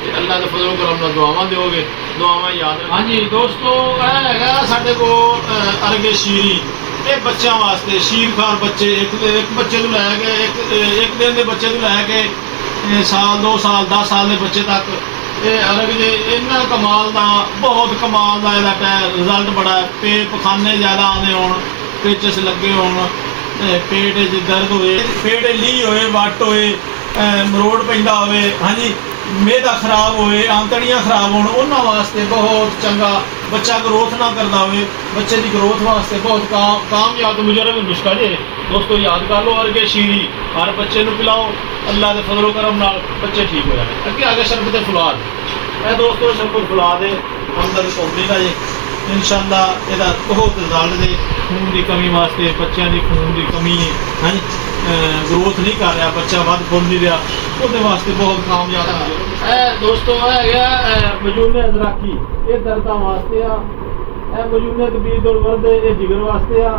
ਤੇ ਅੱਲਾ ਦੇ ਫਜ਼ਲ ਕਰਮ ਨਾਲ ਦੁਆਵਾਂ ਦਿਓਗੇ ਦੁਆਵਾਂ ਯਾਦ ਰੱਖੋ। ਹਾਂਜੀ ਦੋਸਤੋ ਇਹ ਹੈਗਾ ਸਾਡੇ ਕੋਲ ਅਰਗੇ ਸ਼ੀਰੀ ਇਹ ਬੱਚਿਆਂ ਵਾਸਤੇ ਸ਼ੀਰਖਾਰ ਬੱਚੇ ਇੱਕ ਬੱਚੇ ਤੋਂ ਲੈ ਕੇ ਇੱਕ ਦਿਨ ਦੇ ਬੱਚੇ ਤੋਂ ਲੈ ਕੇ ਸਾਲ 2 ਸਾਲ 10 ਸਾਲ ਦੇ ਬੱਚੇ ਤੱਕ ਇਹ ਅਲੱਗ ਜੇ ਇਹਨਾਂ ਕਮਾਲ ਦਾ ਬਹੁਤ ਕਮਾਲ ਦਾ ਇਹਦਾ ਰਿਜ਼ਲਟ ਬੜਾ ਪਖਾਨੇ ਜ਼ਿਆਦਾ ਆਉਂਦੇ ਹੋਣ ਪੇਚਸ ਲੱਗੇ ਹੋਣ ਪੇਟ 'ਚ ਦਰਦ ਹੋਏ ਪੇਟ ਲੀ ਹੋਏ ਵੱਟ ਹੋਏ ਮਰੋੜ ਪੈਂਦਾ ਹੋਵੇ ਹਾਂਜੀ ਮਿਹਦਾ ਖਰਾਬ ਹੋਵੇ ਆਂਤੜੀਆਂ ਖਰਾਬ ਹੋਣ ਉਹਨਾਂ ਵਾਸਤੇ ਬਹੁਤ ਚੰਗਾ ਬੱਚਾ ਗਰੋਥ ਨਾ ਕਰਦਾ ਹੋਵੇ ਬੱਚੇ ਦੀ ਗਰੋਥ ਵਾਸਤੇ ਬਹੁਤ ਕਾਮਯਾਬ ਮੁਜਰਬ ਨੁਸਖਾ ਜੇ ਦੋਸਤੋ ਯਾਦ ਕਰ ਲਓ ਅਰਗੇ ਸ਼ੀਰੀ ਹਰ ਬੱਚੇ ਨੂੰ ਪਿਲਾਓ ਅੱਲਾ ਦੇ ਫਜ਼ਲ ਕਰਮ ਨਾਲ ਬੱਚੇ ਠੀਕ ਹੋ ਜਾਣੇ। ਅੱਗੇ ਆ ਗਿਆ ਸ਼ਰਬਤ ਫੁਲਾਦ ਇਹ ਦੋਸਤੋ ਸ਼ਰਬਤ ਫੁਲਾਦ ਹੈ ਹਮਦਰਦ ਕੰਪਨੀ ਦਾ ਜੀ ਇਨਸ਼ਾਅੱਲਾ ਇਹਦਾ ਬਹੁਤ ਰਿਜ਼ਲਟ ਦੇ ਖੂਨ ਦੀ ਕਮੀ ਵਾਸਤੇ ਬੱਚਿਆਂ ਦੀ ਖੂਨ ਦੀ ਕਮੀ ਹੈ ਗਰੋਥ ਨਹੀਂ ਕਰ ਰਿਹਾ ਬੱਚਾ ਵੱਧ ਫੁੱਲ ਨਹੀਂ ਰਿਹਾ ਉਹਦੇ ਵਾਸਤੇ ਬਹੁਤ ਕਾਮਯਾਬ ਹੈ। ਇਹ ਦੋਸਤੋ ਇਹ ਹੈਗਾ ਮਜੂਨੇ ਅਜ਼ਰਾਕੀ ਇਹ ਦਰਦਾਂ ਵਾਸਤੇ ਆ ਇਹ ਮਜੂਨੇ ਤਬੀਦੁਲ ਵਰਦ ਇਹ ਜਿਗਰ ਵਾਸਤੇ ਆ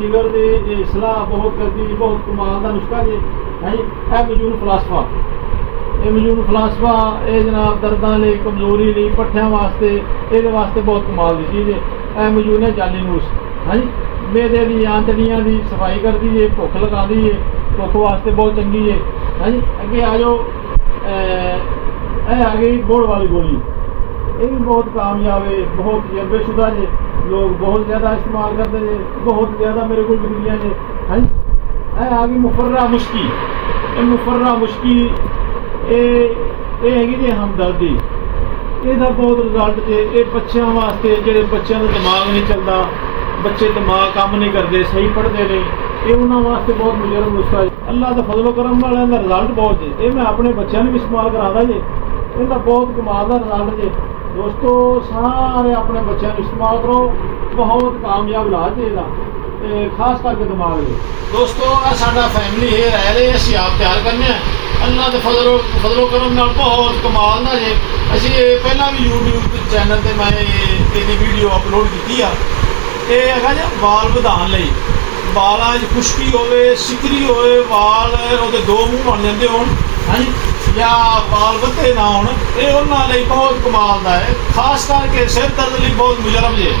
ਜਿਗਰ ਦੀ ਸਲਾਹ ਬਹੁਤ ਕਰਦੀ ਬਹੁਤ ਕਮਾਲ ਦਾ ਨੁਸਖਾ ਜੀ ਹੈ ਇਹ ਮਜੂਨ ਫਲਾਸਫਾ ਇਹ ਜਨਾਬ ਦਰਦਾਂ ਲਈ ਕਮਜ਼ੋਰੀ ਲਈ ਪੱਠਿਆਂ ਵਾਸਤੇ ਇਹਦੇ ਵਾਸਤੇ ਬਹੁਤ ਕਮਾਲ ਦੀ ਚੀਜ਼ ਹੈ। ਇਹ ਮਜੂਨ ਹੈ ਜਾਲੀ ਨੂਸ ਹਾਂਜੀ ਮੇਦੇ ਦੀ ਆਂਤੜੀਆਂ ਦੀ ਸਫਾਈ ਕਰਦੀ ਹੈ ਭੁੱਖ ਲਗਾਉਂਦੀ ਹੈ ਭੁੱਖ ਵਾਸਤੇ ਬਹੁਤ ਚੰਗੀ ਹੈ ਹਾਂਜੀ। ਅੱਗੇ ਆ ਜਾਓ ਇਹ ਆ ਗਈ ਗੁੜ ਵਾਲੀ ਗੋਲੀ ਇਹ ਵੀ ਬਹੁਤ ਕਾਮਯਾਬ ਹੈ ਬਹੁਤ ਤਜਰਬੇਸ਼ੁਦਾ ਜੇ ਲੋਕ ਬਹੁਤ ਜ਼ਿਆਦਾ ਇਸਤੇਮਾਲ ਕਰਦੇ ਜੇ ਬਹੁਤ ਜ਼ਿਆਦਾ ਮੇਰੇ ਕੋਲ ਵਿਕਦੀਆਂ ਜੇ ਹਾਂਜੀ। ਇਹ ਆ ਗਈ ਮੁਫਰਰਾ ਮੁਸ਼ਕੀ ਇਹ ਮੁਫਰਰਾ ਮੁਸ਼ਕੀ ਇਹ ਹੈਗੀ ਜੀ ਹਮਦਰਦੀ ਇਹਦਾ ਬਹੁਤ ਰਿਜ਼ਲਟ ਜੇ ਇਹ ਬੱਚਿਆਂ ਵਾਸਤੇ, ਜਿਹੜੇ ਬੱਚਿਆਂ ਦਾ ਦਿਮਾਗ ਨਹੀਂ ਚੱਲਦਾ, ਬੱਚੇ ਦਿਮਾਗ ਕੰਮ ਨਹੀਂ ਕਰਦੇ, ਸਹੀ ਪੜ੍ਹਦੇ ਨੇ, ਇਹ ਉਹਨਾਂ ਵਾਸਤੇ ਬਹੁਤ ਮੁਜਰਬ ਨੁਸਖਾ ਹੈ। ਅੱਲਾ ਦਾ ਫਜ਼ਲ ਕਰਮ ਵਾਲਿਆਂ ਦਾ ਰਿਜ਼ਲਟ ਬਹੁਤ ਜੇ। ਇਹ ਮੈਂ ਆਪਣੇ ਬੱਚਿਆਂ ਨੂੰ ਵੀ ਇਸਤੇਮਾਲ ਕਰਾਉਂਦਾ ਜੇ, ਇਹਦਾ ਬਹੁਤ ਕਮਾਲ ਦਾ ਰਿਜ਼ਲਟ ਜੇ। ਦੋਸਤੋ ਸਾਰੇ ਆਪਣੇ ਬੱਚਿਆਂ ਨੂੰ ਇਸਤੇਮਾਲ ਕਰੋ, ਬਹੁਤ ਕਾਮਯਾਬ ਇਲਾਜ ਹੈ ਇਹਦਾ, ਤੇ ਖਾਸ ਕਰਕੇ ਦਿਮਾਗ ਲਈ। ਦੋਸਤੋ ਇਹ ਸਾਡਾ ਫੈਮਿਲੀ ਹੇਅਰ ਆਇਲ ਹੈ, ਅਸੀਂ ਆਪ ਤਿਆਰ ਕਰਨੇ ਆ। ਅੱਲਾ ਦੇ ਫਜ਼ਲ ਕਰਮ ਨਾਲ ਬਹੁਤ ਕਮਾਲ ਦਾ ਜੇ। ਅਸੀਂ ਇਹ ਪਹਿਲਾਂ ਵੀ YouTube ਚੈਨਲ ਤੇ ਮੈਂ ਇਹਦੀ ਵੀਡੀਓ ਅਪਲੋਡ ਕੀਤੀ ਆ। ਇਹ ਹੈਗਾ ਜੀ ਵਾਲ ਵਧਾਉਣ ਲਈ, ਵਾਲਾਂ 'ਚ ਖੁਸ਼ਕੀ ਹੋਵੇ, ਸਿਕਰੀ ਹੋਵੇ, ਵਾਲ ਉਹਦੇ ਦੋ ਮੂੰਹ ਬਣ ਜਾਂਦੇ ਹੋਣ, ਹਾਂਜੀ, ਜਾਂ ਵਾਲ ਵੱਧੇ ਨਾ ਹੋਣ, ਇਹ ਉਹਨਾਂ ਲਈ ਬਹੁਤ ਕਮਾਲ ਦਾ ਹੈ। ਖਾਸ ਕਰਕੇ ਸਿਰ ਦਰਦ ਲਈ ਬਹੁਤ ਮੁਜਰਬ ਜੇ।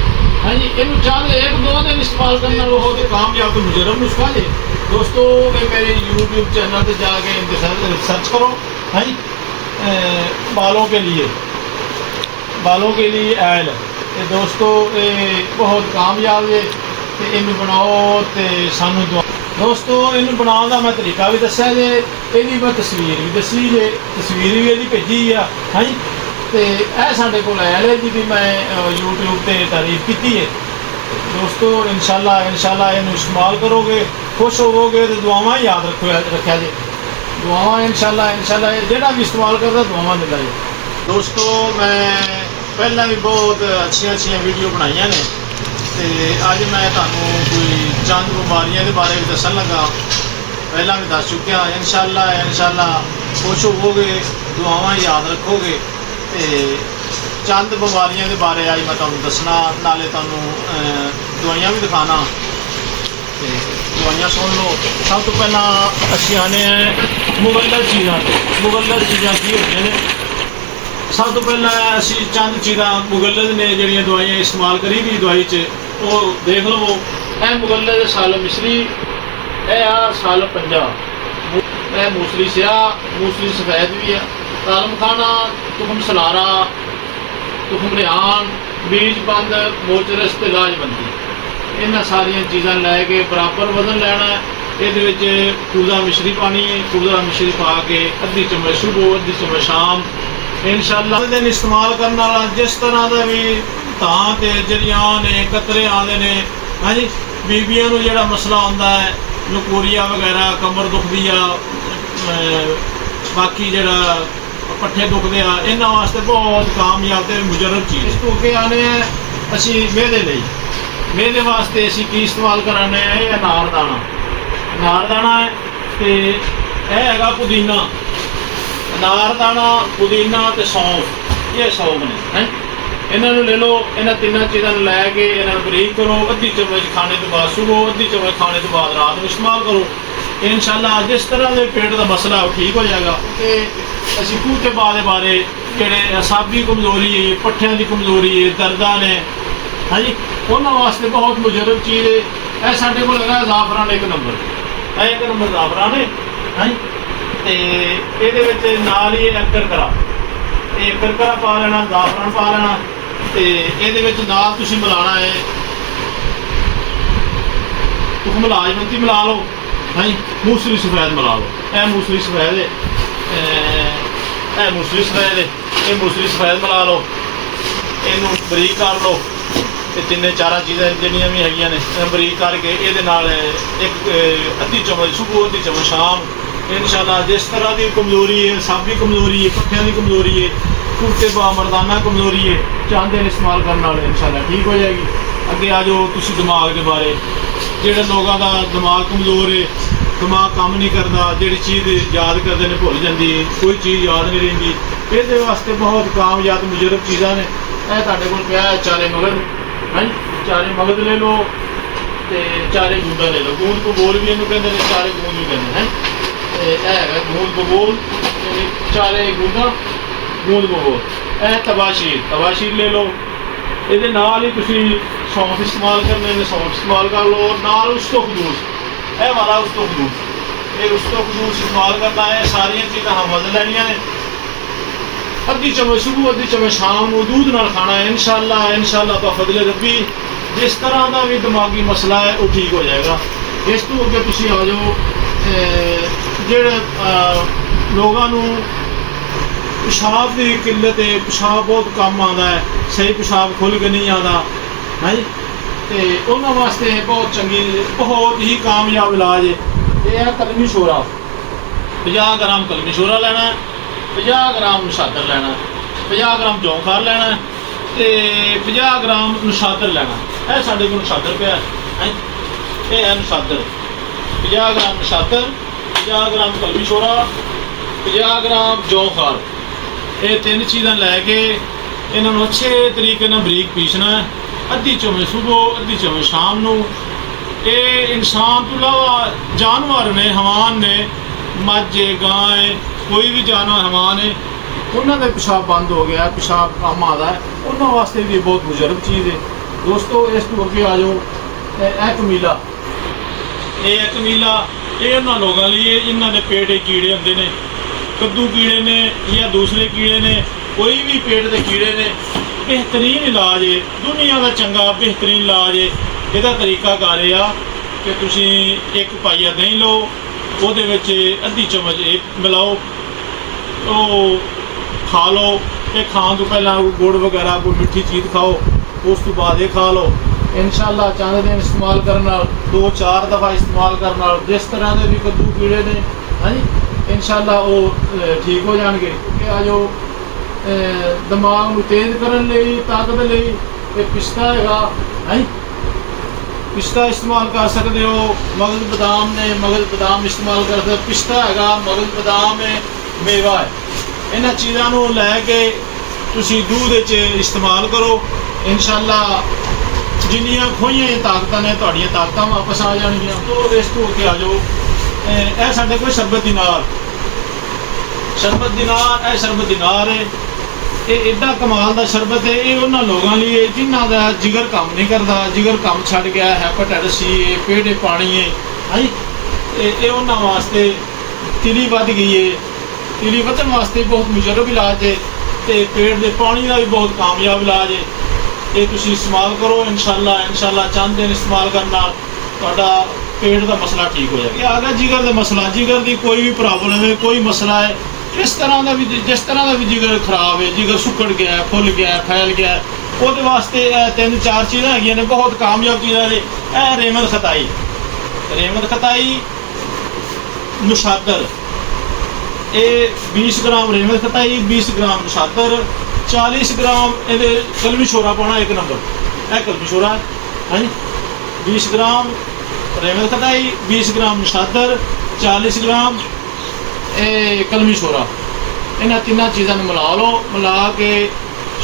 ਹਾਂਜੀ, ਇਹਨੂੰ ਚਾਹੇ ਇੱਕ ਦੋ ਦਿਨ ਇਸਤੇਮਾਲ ਕਰਨ ਨਾਲ ਬਹੁਤ ਕਾਮਯਾਬ ਤੇ ਮੁਜਰਬ ਨੁਸਖਾ ਜੇ। ਦੋਸਤੋ ਇਹ ਮੇਰੇ YouTube चैनल पे जाके सर्च करो, हाँ जी, बालों के लिए आयल। तो दोस्तों ये बहुत कामयाब है, तो इनू बनाओ तो सानू दुआ। दोस्तों इनू बनाने का मैं तरीका भी दस्या जे, यदी मैं तस्वीर भी दसी जे, तस्वीर भी यदी भेजी है, हाँ जी। तो यह साढ़े को आयल है जी, भी मैं YouTube पर तारीफ की है। दोस्तों इंशाल्लाह इनू इस्तेमाल करोगे, खुश होवोगे, तो दुआवां याद रखा जे। दुआवां इंशाल्लाह जेड़ा भी इस्तेमाल करता दुआवां दिंदा जे। दोस्तों मैं पहला भी बहुत अच्छी वीडियो बनाई ने, तो अज मैं तुहानू कोई चंद बीमारियों के बारे में दसन लगा। पहला भी दस चुकिया। इंशाल्लाह खुश होवोगे, दुआवां याद रखोगे, तो चंद बीमारियों के बारे अज मैं तुहानू दसना, नाले तुहानू दवाइयां भी दिखाना, तो दवाइयां सुन लो। सब तो पहला असीं आने हैं मुगल्लत चीज़ां। मुगल्लत चीज़ां की होंदियां ने? सब तो पहला असीं चंद चीज़ां मुगल्लत ने जिहड़ियां दवाइयां इस्तेमाल करी दी दवाई च, वो देख लवो। यह मुगल्लत साल मिसरी, यह आ साल पंजाब, यह मूसली स्याह, मूसली सफेद भी है, तालम खाना, तुखम सलारा, तुखम रिहान, बीज बंद, मोचरस ते लाजबंदी, इन्हां सारियां चीज़ां लैके बराबर वजन लैना है। ये कूदा मिश्री पानी है, कूदा मिश्री पा के अद्धी चम्मच सुबह, अद्धी चम्मच शाम, इंशाअल्लाह दिन इस्तेमाल करने वाला। जिस तरह का भी धां ते जरियां ने कतरे आते हैं, हाँ जी, बीबियां नूं जिहड़ा मसला होंदा है, लकोरिया वगैरह, कमर दुखदी आ, बाकी जिहड़ा पट्ठे दुखते हैं, इन्होंने वास्ते बहुत कामयाब तो मुजरब चीज़। इस तो अगे आने असी मेहदे लई, मेहदे वास्ते असी की इस्तेमाल कराने हैं, यह नारदाना है, तो यह है पुदीना, नारदाना, पुदीना तो सौंफ, ये सौंफ ने हैं। इन्होंने ले लो, इन्होंने तीनों चीज़ों लैके इन्होंने बरीक करो, अद्धी चम्मच खाने तो बाद सुबह, अद्धी चम्मच खाने तो बाद रात में इस्तेमाल करो। इंशाअल्लाह जिस तरह के पेट का मसला है वो ठीक हो जाएगा। तो असी खूतेबा के बारे, जोड़े असाबी कमजोरी है, पट्ठियां की कमजोरी है, दर्दा ने, हाँ जी, उन्होंने वास्ते बहुत मुजरब चीज़ है। यह साढ़े को लगा जाफरान एक नंबर जाफरान है, हाँ जी। तो ये नाल ही करकरा, ये करकरा पा लेना, जाफरान पा लेना, तो ये नाल तुसीं मिलाना है तुखम लाजबंदी मिला लो, हाँ जी, मूसली सफेद मिला लो। यह मूसली सफेद है, मूसली सफेद है, ये मूसली सफेद मिला लो, इनू बरीक कर लो। तो तीन चार चीज़ां जिहड़ियां भी हैगियां ने बरीक करके ये नाल एक अद्धी चम्मच सुबह, अद्धी चम्मच शाम। इंशाअल्लाह जिस तरह की कमजोरी है, साबी कमजोरी है, पट्ठियां की कमजोरी है, खूतेबा मर्दाना कमजोरी है, चांदे इस्तेमाल करने वाले इंशाअल्लाह ठीक हो जाएगी। अगे आ जाओ तुसीं दिमाग के बारे, जिहड़े लोगों का दिमाग कमज़ोर है, दिमाग काम नहीं करता, जिहड़ी चीज़ याद करते हैं भुल जाती है, कोई चीज़ याद नहीं रही, ये वास्ते बहुत कामयाब मुजरब चीज़ां ने। यह तुहाडे कोल पिया है चारे मगज़, हाँ जी, चारे मगज़ ले लो, तो चारे गूंदा ले लो, गूंद बबोल भी इन्हूं कहंदे ने, चारे गूंद भी कहंदे हैं। है गूंद बबोल, चारे गूंदा, गूंद बबोल। यह तबाशीर ले लो, ये नाल ही तुसीं सौंफ इस्तेमाल करने ने, सौंफ इस्तेमाल कर लो, नाल उस तो खदूस, यह वाला उस तो खदूस, ये उस तो खदूस इस्तेमाल करना है। सारिया चीज़ां हम वजन लैनियां ने, अद्धी चम्मच सुबह, अद्धी चम्मच शाम को दूध नाल खाना है। इंशाअल्लाह तो फजले रब्बी जिस तरह का भी दिमागी मसला है वो ठीक हो जाएगा। इस तो अगे तुसीं आ जाओ, जिहड़े लोगों पेशाब की किल्लत है, पेशाब बहुत कम आता है, सही पेशाब खुल के नहीं आता है जी। तो उन्होंने वास्ते बहुत चंगी, बहुत ही कामयाब इलाज है। ये है कलमी शोरा, 50 ग्राम कलमी शोरा लेना है, 50 ग्राम नशादर लेना है, 50 ग्राम जौखार लेना है, तो 50 ग्राम नशादर लेना है। साढ़े को नशादर पे है, ये है नशादर, 50 ग्राम नशादर, 50 ग्राम कलमी शोरा, 50 ग्राम जौखार। ये 3 चीज़ां लैके इन्होंने अच्छे तरीके नाल बरीक पीसना है। अद्धी चम्मच सुबह, अद्धी चम्मच शाम को। ये इंसान तो इलावा जानवर ने, हवान ने, मझ गाय, कोई भी जानवर हवान है, उन्होंने पेशाब बंद हो गया, पेशाब कम आता है, उन्होंने वास्ते भी बहुत बुजुर्ग चीज़ है दोस्तों। इस तो अगे आ जाओ, यह कमीला, ये कमीला, ये उन्होंने लोगों लिए इन्होंने पेट कीड़े होंगे ने, कद्दू कीड़े ने या दूसरे कीड़े ने, कोई भी पेट के कीड़े ने, बेहतरीन इलाज है, दुनिया का चंगा बेहतरीन इलाज है। यदा तरीकाकार यह कि तुसी एक पाइया दही लो, वो अद्धी चम्मच एक मिलाओ, तो खा लो। ये खाने तो पहला गुड़ वगैरह कोई मिठी चीज़ खाओ, उस तो बाद ये खा लो। इंशाअल्लाह चंद दिन इस्तेमाल करना, 2-4 दफ़ा इस्तेमाल करना, जिस तरह के भी कद्दू कीड़े ने, हाँ जी, इंशाअल्लाह वो ठीक हो जाएंगे। कि आ जो दिमाग को तेज करने लई, ताकत लई पिस्ता है, हाँ जी, पिस्ता इस्तेमाल कर सकते हो। मगज बदाम ने, मगज बदाम इस्तेमाल कर सकते, पिस्ता है, मगज बदाम है, मेवा है। इन्होंने चीज़ों लैके तुसी दूध इस्तेमाल करो, इंशाअल्लाह जिन्नियां खोइयां ताकतां ने तुहाडियां ताकतां वापस आ जाएंगियां। तो इस तो अगे आ जाओ, यह साडे कोल शरबत दिनार, शरबत दिनार, यह शरबत दिनार है। ये एडा कमाल का शरबत है। ये उन्होंने लोगों लिए जिन्हों का जिगर काम नहीं करता, जिगर काम छड़ गया, हैपेटाइटिस सी है, पेट पानी है, हाँ जी, ये उन्होंने वास्ते तिली वध गई है, तिली वधन वास्ते बहुत मुजरब इलाज है, तो पेट के पानी का भी बहुत कामयाब इलाज है। ये तुसी इस्तेमाल करो, इंशाअल्लाह चंद दिन इस्तेमाल करना तुहाडा पेट का मसला ठीक हो जाएगा। आ गया जिगर का मसला, जिगर की कोई भी प्रॉब्लम है, कोई मसला है, जिस तरह का भी जिगर खराब है, जिगर सुकड़ गया, फुल गया, फैल गया, वो वास्ते 3-4 चीज़ां हैगियां ने, बहुत कामयाब चीज़ां ने। यह रेमत खताई, रेमत खताई, नशादर, ये 20 ग्राम रेमत खताई, 20 ग्राम नशादर, 40 ग्राम ये कलमी शोरा पाना, 1 नंबर, यह कलमी शोरा, हाँ जी, 20 ग्राम रेमत खताई, 20 ग्राम नशादर, 40 ग्राम कलमी शोरा। इन्होंने 3 चीज़ों को मिला लो, मिला के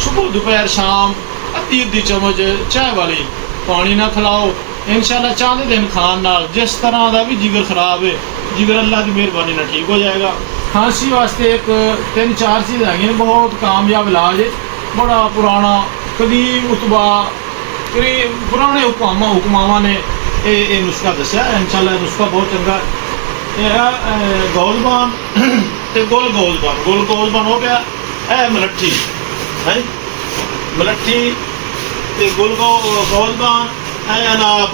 सुबह दोपहर शाम अद्धी चम्मच चाय वाली पानी ना खिलाओ। इंशाअल्लाह चंद दिन खान नाल जिस तरह का भी जिगर खराब है, जिगर अल्लाह की मेहरबानी ना ठीक हो जाएगा। खांसी वास्ते एक 3-4 चीज़ है, बहुत कामयाब इलाज है, बड़ा पुराना कदीम उतबा पुराने हुक्मावां ने ये नुस्खा दसिया। इंशाअल्लाह नुस्खा बहुत चंगा है। गौलबान तो गोलबान हो गया, है मलट्ठी, है मलट्ठी तो गौलबान, है अनाब,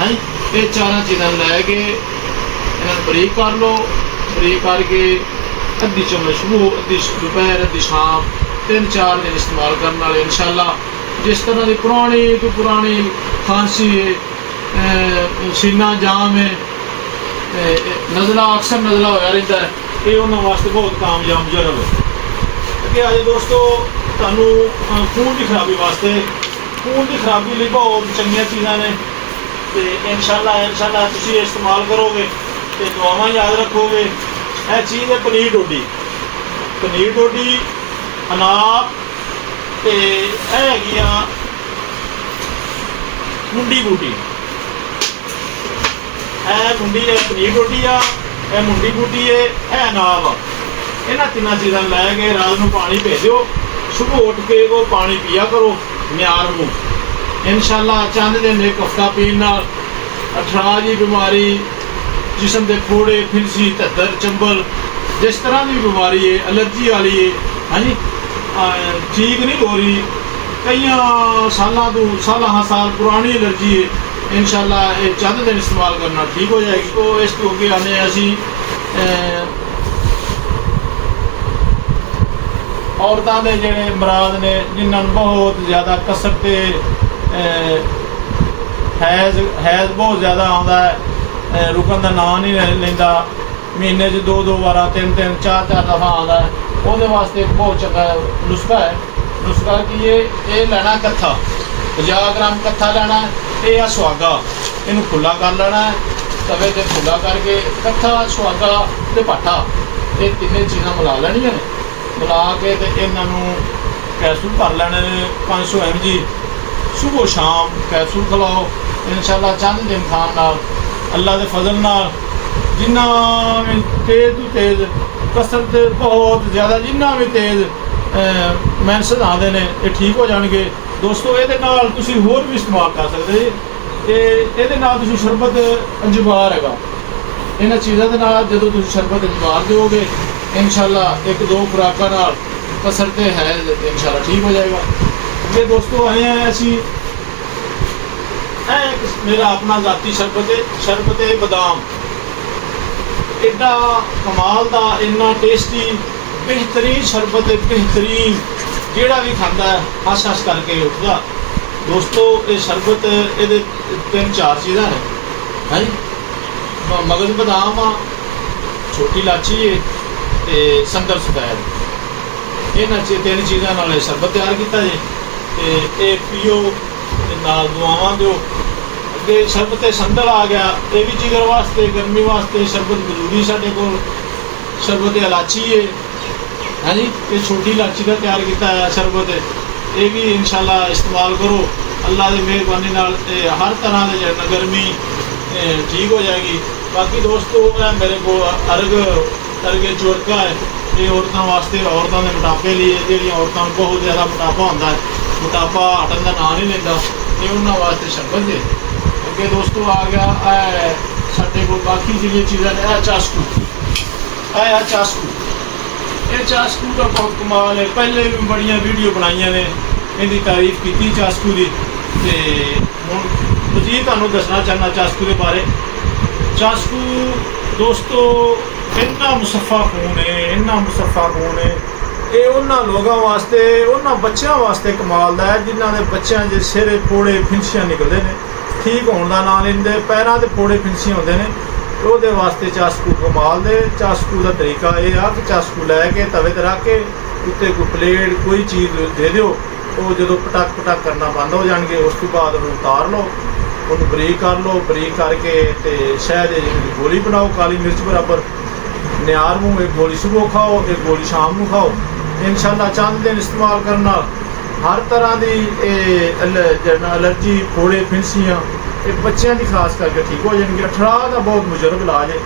है ये 4 चीज़ां लैके इन्होंने बरीक कर लो। बरीक करके अद्धी चम्मच सुबह, अद्धी दोपहर, अद्धी शाम, 3-4 दिन इस्तेमाल करने वाले इंशाअल्लाह जिस तरह की पुरानी तो पुरानी खांसी है, सीना जाम है, नज़ला अक्सर नज़ला होया रहता है, ये उन्होंने वास्ते बहुत कामयाब मुजरब है। अगे आज दोस्तों तुहानू खून की खराबी वास्ते, खून की खराबी लिए बहुत चंगियां चीज़ां ने, तो इंशाअल्लाह तुसीं इस्तेमाल करोगे तो दुआवां याद रखोगे। यह चीज़ है पनीर डोडी, पनीर डोडी, अनाब, तो यह हैगियां मुंडी बूटी, मुंडी है पनीर डोडी आ, मुंडी बूटी है अनाब आ। इन्होंने 3 चीज़ां लैके रात को पानी भेजो, सुबह उठ के वो पानी पिया करो म्यार में। इंशाअल्लाह चंद दिन एक हफ्ता पीने नाल अठराह की बीमारी, जिसम के फोड़े, फिंसी, धद्दर, चंबल, जिस तरह की बीमारी है, एलर्जी वाली है, हाँ जी, ठीक नहीं हो रही, कई साल पुरानी एलर्जी है, इंशाअल्लाह ये चंद दिन इस्तेमाल करना ठीक हो जाएगी। तो इस तो अगे आने औरतों के ਜਿਹੜੇ ਮਰਾਦ ने जिन्होंने बहुत ज़्यादा कसरत ते हैज़ बहुत ज़्यादा आता है, रुकन का नाम नहीं लेंदा, महीने 2 बार 3 4 दफ़ा आता है, वो वास्ते एक बहुत चंगा नुस्खा है। नुस्खा कि ये लेना कत्था 50 ग्राम कत्था लेना है, ये आ सुहागा, इनू खुला कर लेना है, तवे ते खुला करके कत्था सुहागा ते भाटा ये तीनों चीज़ां मिला लैनियां ने, मिला के ते इन्हों कैप्सूल भर लेने 500 mg सुबह शाम कैप्सूल खिलाओ। इंशाअल्लाह चंद दिन खान नाल अल्लाह के फजल नाल जिन्ना भी तेज़ तो तेज़ कसरत बहुत ज़्यादा जिन्ना भी तेज़ मैंसज आते हैं ये ठीक हो जाएंगे। दोस्तों ये होर भी इस्तेमाल कर सकते जी, ये शरबत अंजबार है, इन्होंने चीज़ों के नाल जो तुम शरबत अंजबार दोगे इंशाअल्लाह 1-2 खुराकों नाल कसरत है इंशाअल्लाह ठीक हो जाएगा। ये दोस्तों आए हैं असी मेरा अपना जाती शरबत बादाम एडा कमाल का इन्ना टेस्टी बेहतरीन शरबत बेहतरीन जेड़ा भी खाता है हस हस करके उठता। दोस्तों ये शरबत ये 3-4 चीज़ा ने है जी, मगज बादाम आ, छोटी इलाची है ते संदर सफैद, इन्होंने 3 चीज़ों नाल शरबत तैयार किया जी। ये पियो नाल दुआवां दो। अगे शरबत संदल आ गया, ये भी जिगर वास्ते गर्मी वास्ते शरबत जरूरी साढ़े को। शरबत इलाची है जी, ये छोटी इलाची का तैयार किया है शरबत, ये भी इंशाअल्लाह इस्तेमाल करो। अल्लाह की मेहरबानी नाल हर तरह के गर्मी ठीक हो जाएगी। बाकी दोस्तों मेरे को अर्ग चोरका है, ये औरतों वास्ते औरतों के मोटापे लिए जो औरतों को बहुत ज़्यादा मोटापा होता है, मोटापा हटन का नाम नहीं लेता, ये उन्होंने वास्ते शरबत है। अगे दोस्तों आ गया साढ़े को बाकी जी चीज़ा ने चास्कू, ये चास्कू का बहुत कमाल है। पहले भी बड़िया वीडियो बनाई ने इनकी तारीफ की चास्कू की, हूँ मजीद तुहानूं दसना चाहना चास्कू के बारे। चास्कू दोस्तों इन्ना मुसफ़ा खून है, इन्ना मुसफ़ा खून है, ये उन्होंने लोगों वास्ते उन्होंने बच्चों वास्ते कमाल का है जिन्हों के बच्चों के सिरे फोड़े फिंसियाँ निकलते हैं, ठीक होने का नाम लेंदे, पैरों के फोड़े फिंसियाँ होंगे ने, वो वास्ते चास्कू कमाल दे। चास्कू का तरीका यह आ कि चास्कू लैके तवे ते रख के उत्ते कोई प्लेट कोई चीज़ दे दो, वो जो पटक करना बंद हो जाएंगे, उस तो बाद उतार लो, उन्होंने बरीक कर लो, बरीक करके तो शहद गोली बनाओ काली मिर्च बराबर, नियार मूँह एक गोली सुबह खाओ, एक गोली शाम को खाओ। इंशाअल्लाह चंद दिन इस्तेमाल करना हर तरह की एलर्जी फोड़े फिंसियाँ ये बच्चों की खास करके ठीक हो जाएंगे। 18 का बहुत मुजरब इलाज है।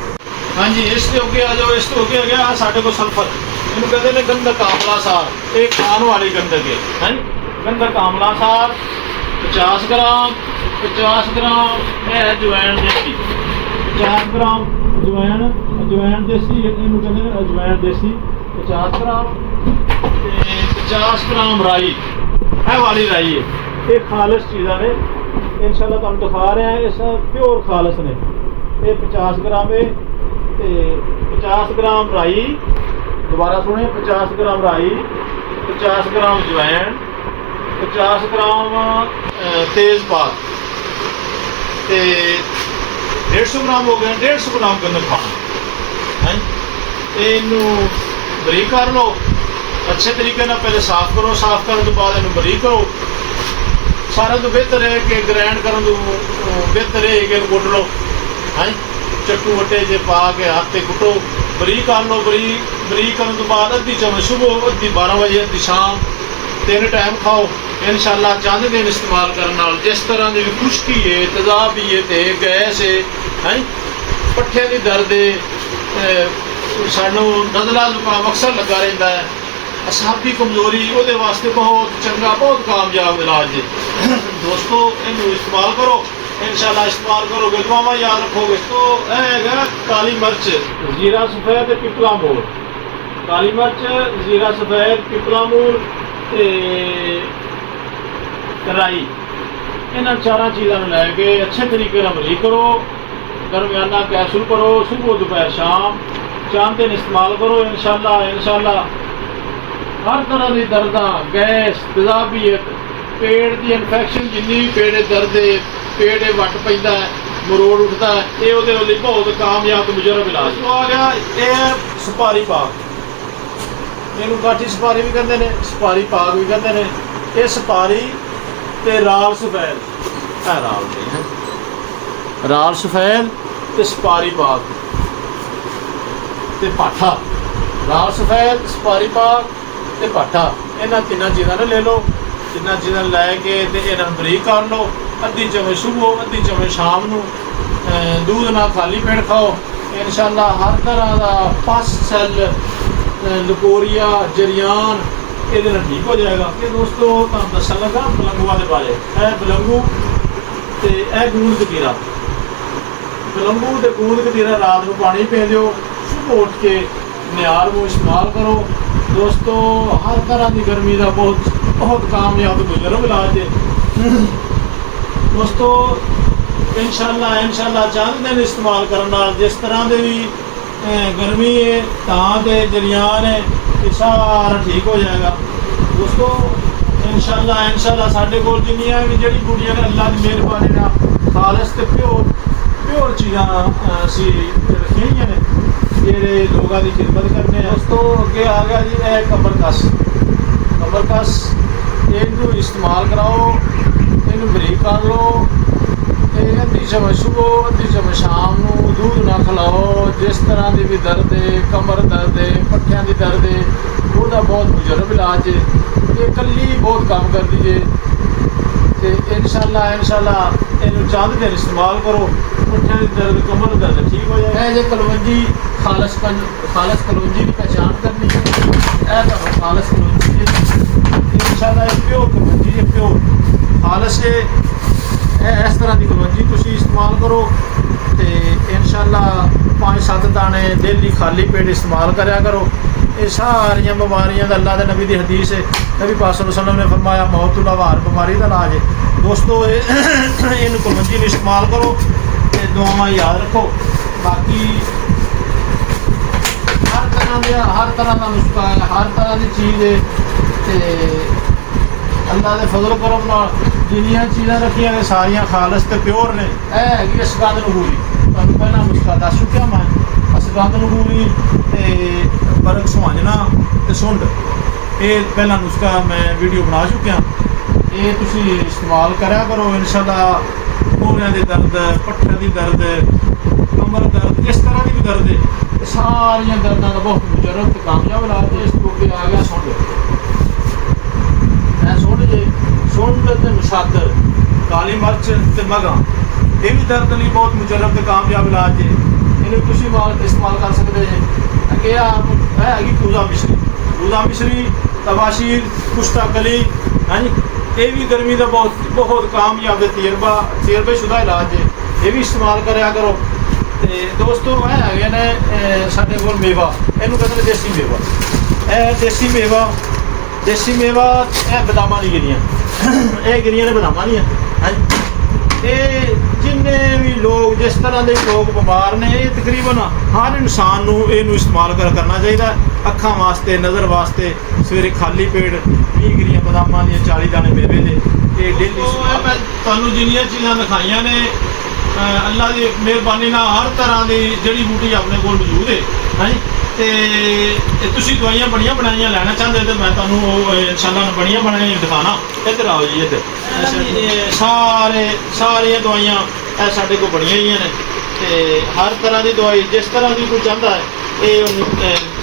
हाँ जी, इस तो अगे आ जाओ, इस तो अगे आ गया साढ़े को सल्फर, इन्होंने कहते हैं गंधक आंवला सार, एक खान वाली गंधक है गंधक आंवला सार 50 ग्राम है अजवैन देसी, 50 ग्राम अजवैन देसी, इन्होंने कहते हैं अजवैन देसी 50 ग्राम, 50 ग्राम राई है वाली राई है, ये खालिश चीज़ा ने इंशाअल्लाह तुम दिखा रहे हैं, इस प्योर खालिश ने। ये 50 ग्राम है, 50 ग्राम राई, दोबारा सुने 50 ग्राम राई, 50 ग्राम अजवैन, 50 ग्राम तेज़पात, 150 ग्राम हो गए, 150 ग्राम गंदक खाना है। इनू बरीक कर लो अच्छे तरीके ना, पहले साफ करो, साफ करने तो बाद इनू बरीक करो। सारे तो बेहतर है कि ग्रैंड करने तो बेहतर है कि कुट लो है, चट्टू वट्टे जे पा के हाथ से कुटो, बरीक कर लो। बरीक करने तो बाद अद्धी चम्मच सुबह, अद्धी 12 बजे, अद्धी शाम, 3 टाइम खाओ। इंशाअल्लाह चंद दिन इस्तेमाल करने नाल जिस तरह की भी खुश्की है, तेजाबी है, गैस है, पट्ठे की दर्द है, सानू नज़ला जुकाम अक्सर लगा रहा है, असाबी कमजोरी वो वास्ते बहुत चंगा बहुत कामयाब इलाज है। दोस्तों इनू इस्तेमाल करो, इंशाअल्लाह इस्तेमाल करोगे दुआवां याद रखोगे। तो है काली मिर्च जीरा सफेद पिपला मूल, काली मिर्च जीरा सफेद पिपला मूल राई, इन्होंने 4 चीज़ों को लैके अच्छे तरीके बरीक करो, दरमियाना कैप्सूल करो, सुबह दोपहर शाम 4 दिन इस्तेमाल करो। इंशाअल्लाह हर तरह की दर्द, गैस, तेजाबीयत, पेट की इन्फेक्शन, जिन्नी भी पेट दर्द है, पेट वट पैदा है, मरोड़ उठता है, ये वो बहुत कामयाब मुजरब इलाज। तो आ गया ये सुपारी पाक, इनू काठी सुपारी भी कहते हैं, सुपारी पाक भी कहते हैं। ये सुपारी ते राल सफेद, राल नहीं है, राल सफेद ते सुपारी पाक ते पाठा, राल सफेद, सुपारी पाक ते पाठा, इन्हां तिन्नां चीज़ां ने ले लो। तिन्नां चीज़ां लैके ते इन्हां बरीक कर लो। अद्धी चम्मच सुबह, अद्धी चम्मच शाम नूं, दूध ना खाली पेट खाओ। इंशाअल्लाह हर तरह का पस, सैल, लकोरिया, जरियान ये ठीक हो जाएगा। ये दोस्तों तुहानूं दस्सन लगा बलंगुआ के बारे। यह बलंगू तो यह गूंद कतीरा, बलंगू तो गूंद कतीरा रात को पानी पी दो, सुबह उठ के निहार को इस्तेमाल करो। दोस्तों हर तरह की गर्मी का बहुत बहुत कामयाब मुजरब इलाज है। दोस्तों इंशाअल्लाह चंद दिन इस्तेमाल करने नाल जिस तरह के भी गर्मी है, तां ते जरियान है, ये सारा ठीक हो जाएगा। दोस्तों इंशाअल्लाह साढ़े कोल जिन्नियां भी जड़ी बूटियां ने अल्लाह की मेहरबानी नाल खालस ते प्योर चीज़ां असी रखी हुई ने, जेह्ड़े लोगों की खिदमत करने। दोस्तों अगे आ गया जी यह कमरकस, कमरकस इनू इस्तेमाल कराओ, इनू बरीक कर लो। अद्धी चम्मच सुबह, अद्धी चम्मच शाम नूं, दूध ना खिलाओ। जिस तरह की भी दर्द है, कमर दर्द है, पट्ठियां की दर्द है, वह बहुत मुजरब इलाज है। ये कली बहुत काम कर दी है। तो इंशाअल्लाह इनू चंद दिन इस्तेमाल करो, पट्ठियां की दर्द, कमर दर्द ठीक हो जाए। जो कलवंजी खालस कलवंजी की पहचान करनी है, यह खालस कलवंजी है। इंशाअल्लाह प्योर कलवंजी है, प्योर खालस है। इस तरह की कलवंजी तुम इस्तेमाल करो तो इंशाअल्लाह 5-7 दाने डेली खाली पेट इस्तेमाल कराया करो। ये सारिया बीमारियां अल्लाह के नबी की हदीस है, नबी पाक सल्लल्लाहु अलैहि वसल्लम ने फरमाया मौतुल अवार बीमारी का इलाज है। दोस्तों इन कलवंजी इस्तेमाल करो तो दुआवां याद रखो। बाकी हर तरह का नुस्खा है, हर तरह की चीज़ है। तो अल्लाह के फजल करम नाल जिन्नियां चीज़ां रखियां ने सारियां खालस ते प्योर ने। यह हैगी असगंध नगूरी, तुहानूं पहला नुस्खा दस चुकिया मैं, असगंध नगूरी ते बरक सुहांजना ते सुंड, ये पहला नुस्खा मैं वीडियो बना चुकिया। ये तुसीं इस्तेमाल करा करो। इंशाअल्लाह मोहरियां दे दर्द, पट्ठियां दी दर्द, कमर दर्द, जिस तरह की भी दर्द है, सारियां दर्दां का बहुत मुजरब ते कामयाब इलाज है। इस तो आ गया सुंड, सुंड जे सुंड ते नशादर, काली मिर्च ते मगा, ये भी दर्द लिए बहुत मुजरब ते कामयाब इलाज है। इन्हें कुछ इस्तेमाल कर सकते हैं। अगे हैगी पूजा मिश्री, तबाशीर, कुश्ता कली, हाँ जी, ये भी गर्मी का बहुत कामयाब तजर्बे शुदा इलाज है। ये भी इस्तेमाल कराया करो। तो दोस्तों है ने साढ़े कोल मेवा, इनू कहते हैं देसी मेवा। यह देसी मेवा यह बदामां दी गिरियां, यह गिरियां ने बदामां दियां। हाँ जी, ये जिन्ने भी लोग जिस तरह के लोग बीमार ने, ये तकरीबन हर इंसान नूं इहनूं इस्तेमाल करना चाहिए। अखां वास्ते, नज़र वास्ते सवेरे खाली पेट 20 गिरियां बदामां दियां, 40 दाने मेवे दे, ये डेली। मैं तुहानूं जिन्नियां चीज़ां दिखाइयां ने अल्लाह की मेहरबानी नाल हर तरह की जड़ी बूटी अपने कोल मौजूद है। हाँ जी, तो तुसीं दवाइयां बड़ियां बनाइयां लैना चाहते तो मैं तुहानूं इंशाअल्लाह बड़ियां बनाइयां दिखाना। इधर आओ जी, इधर सारियां दवाइयां साढ़े को बड़ियां ही ने। तो हर तरह की दवाई जिस तरह की कोई चाहता है, ये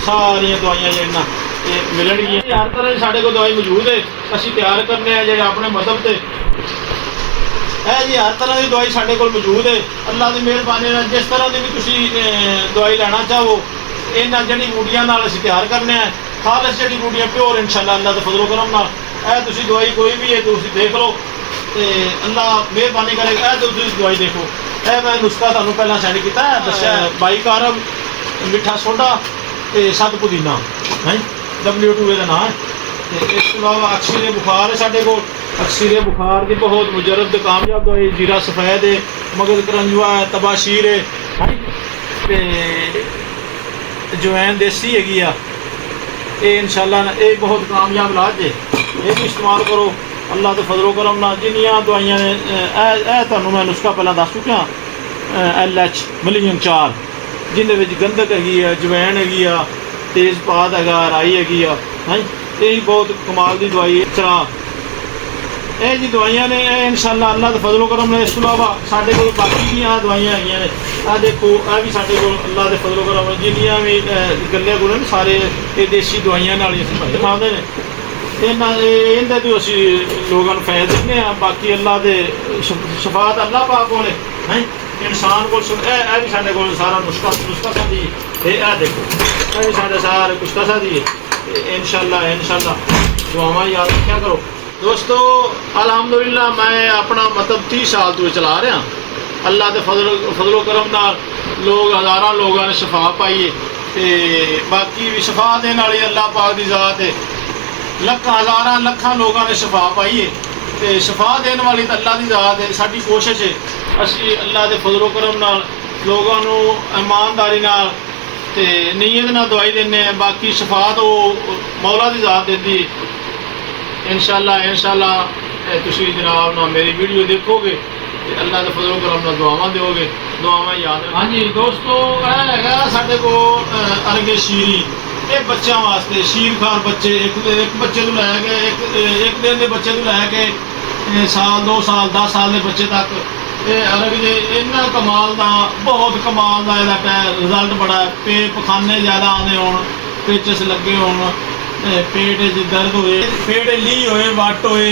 सारियां दवाइयां जिहड़ियां ये मिलणगियां। हर तरह की साढ़े को दवाई मौजूद है, असीं तैयार करने हैं जिहड़े अपने मजहब से। है जी, हर तरह की दवाई साढ़े को मौजूद है। अल्लाह की मेहरबानी नाल जिस तरह की भी तुसीं दवाई लैना चाहो, इन्हां जड़ी बूटियां नाल असीं तैयार करने हैं। खालस जड़ी बूटियां प्योर इंशाअल्लाह अल्लाह के फजलो करम नाल। तुसीं दवाई कोई भी है तुसीं देख लो, तो अल्लाह मेहरबानी करेगा। तुसीं दवाई देखो, मैं नुस्खा तुहानूं पहलां सेंड कीता है, दस्सिया 22 कारब, मिठा सोडा ते 7 पुदीना, है W2 का नाम है। तो इस तो अलावा अक्सीरे बुखार है साढ़े को, अक्सीरे बुखार की बहुत मुजरब ते कामयाब दवाई। जीरा सफेद है, मगज करंजुआ है, तबाशीर है, तो जवैन देसी हैगी आ। ये इंशाल्लाह ये बहुत कामयाब इलाज है, ये भी इस्तेमाल करो अल्लाह के फजलो करम नाल। जिन्नियां दवाइयां ने तुहानूं मैं नुस्खा पहला दस चुकिया LH मिलियन 4 जिंदे विच गंधक हैगी है, जवैन हैगी आ, तेजपात हैगा, राई हैगी आ, हाँ यही बहुत कमाल की दवाई है। चला ये जी दवाइयां ने इंशाल्लाह अल्लाह के फजलो करम ने। इस तो इलावा साढ़े को बाकी भी दवाइयां हैगियां ने, आ देखो आ भी साढ़े को अल्लाह के फजलो करम ने जिन्नियां भी गल्ले गुले ने सारे ये देसी दवाइयां नाल ही असीं खांदे ने। इन्हें भी असी लोगों को फायदा देने हैं। बाकी अल्लाह के शफात अल्लाह पाक को है, इंसान को भी साढ़े को सारा नुस्खा साथी है। देखो ये भी साढ़े सारे कुश्ता साथी है। इंशाल्लाह दुआवां याद रखा करो दोस्तों। अल्हम्दुलिल्लाह मैं अपना मतलब 30 साल तो चला रहा, अल्लाह के फजलो करम नाल लोग हज़ारां लोगों ने शफा पाई है। बाकी भी शफा देने वाली अल्लाह पाक की ज़ात है, लखां हज़ारां लखां लोगों ने शफा पाई है, तो शफा देने वाली तो अल्लाह की ज़ात है। साडी कोशिश है असी अल्लाह के फजलो करम नाल लोगों को ईमानदारी नाल ते नीयत नाल दवाई देने। बाकी शफा तो मौला की ज़ात देती है। इंशाल्लाह तुसी जनाब ना मेरी वीडियो देखोगे तो अल्लाह के फजलो करम नाल दुआवां दोगे, दुआवां याद। हाँ जी दोस्तों है साढ़े को अरगे शीरी, ये बच्चों वास्ते शीर खान बच्चे एक बच्चे तो लैके एक दिन के बच्चे तो लैके साल 2 साल 10 साल के बच्चे तक ये अरग जे इन्ना कमाल का बहुत कमाल का यदा रिजल्ट बड़ा है। पखाने ज़्यादा आने हो, पेचस लगे हो, पेट दर्द होए, पेट ली होए, वट होए,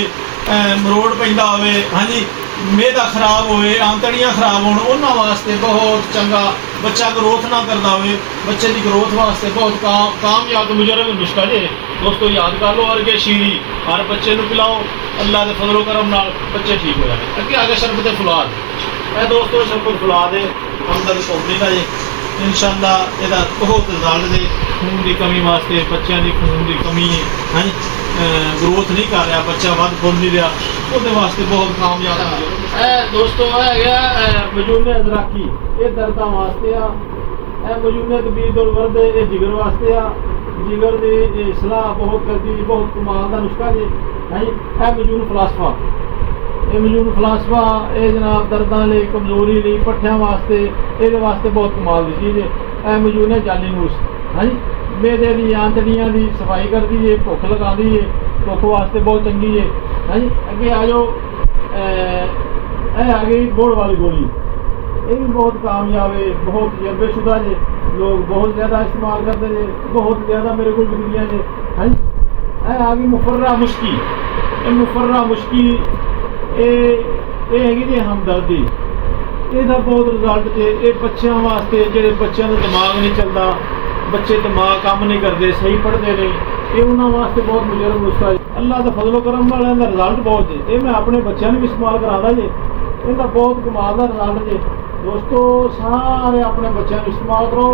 मरोड़ पैंदा होए, हाँ जी मेदा खराब होए, आंतड़ियाँ खराब होन, उन्होंने वास्ते बहुत चंगा। बच्चा ग्रोथ ना करता होए, बच्चे की ग्रोथ वास्ते बहुत कामयाब मुजरब नुस्खा जे दोस्तों याद कर लो। अरगे शीरी हर बच्चे को पिलाओ, अल्लाह के फजलो करम नाल बच्चे ठीक हो जाए। अगे आगे शरबत फुलाद है दोस्तों, शरबत फुलाद है हमदर्द कंपनी का जी। इंशाल्लाह इसका बहुत रिजल्ट दे। खून की कमी वास्ते बच्चों की खून की कमी है, हाँ जी ग्रोथ नहीं कर रहा बच्चा, वध फुल नहीं रहा, वो वास्ते बहुत कामयाब है दोस्तों। है मजूने अदराकी, ये दर्दा वास्ते आ। मजूने तबीद उल वर्द ये जिगर वास्ते आ, जिगर की सलाह बहुत करती, बहुत कमाल का नुस्खा जी। हाँ जी है मजून फलासफा, ये मजून फलासफा ये जनाब दर्दां लई, कमजोरी लई, पट्ठियां वास्ते ये वास्ते बहुत कमाल की चीज़ है। मजून है जालीनूस, हाँ जी मेदे की आंतड़ियां की सफाई करती है, भुख लगाती है, भुख वास्ते बहुत चंगी है। हाँ जी अगे आ जाओ, आ गई गुड़ वाली गोली, ये भी बहुत कामयाब है, बहुत तजर्बेशुदा है, लोग बहुत ज़्यादा इस्तेमाल करते हैं, बहुत ज़्यादा मेरे को बिकदियाँ ने। हाँ जी आ गई मुफर्रा मुश्की, मुफर्रा मुश्की ये हैगी जी हमदर्दी, ਇਹਦਾ बहुत रिजल्ट है। ये बच्चों वास्ते ਜਿਹੜੇ बच्चों का दिमाग नहीं चलता, बच्चे दिमाग काम नहीं करते, सही पढ़ते नहीं, ये उन्होंने वास्ते बहुत मुजरब नुस्खा है। अल्लाह का फजलो करम वाले का रिजल्ट बहुत है। ये मैं अपने बच्चों ने भी इस्तेमाल कराता जी, इनका बहुत कमाल का रिजल्ट है दोस्तों। सारे अपने बच्चों को इस्तेमाल करो,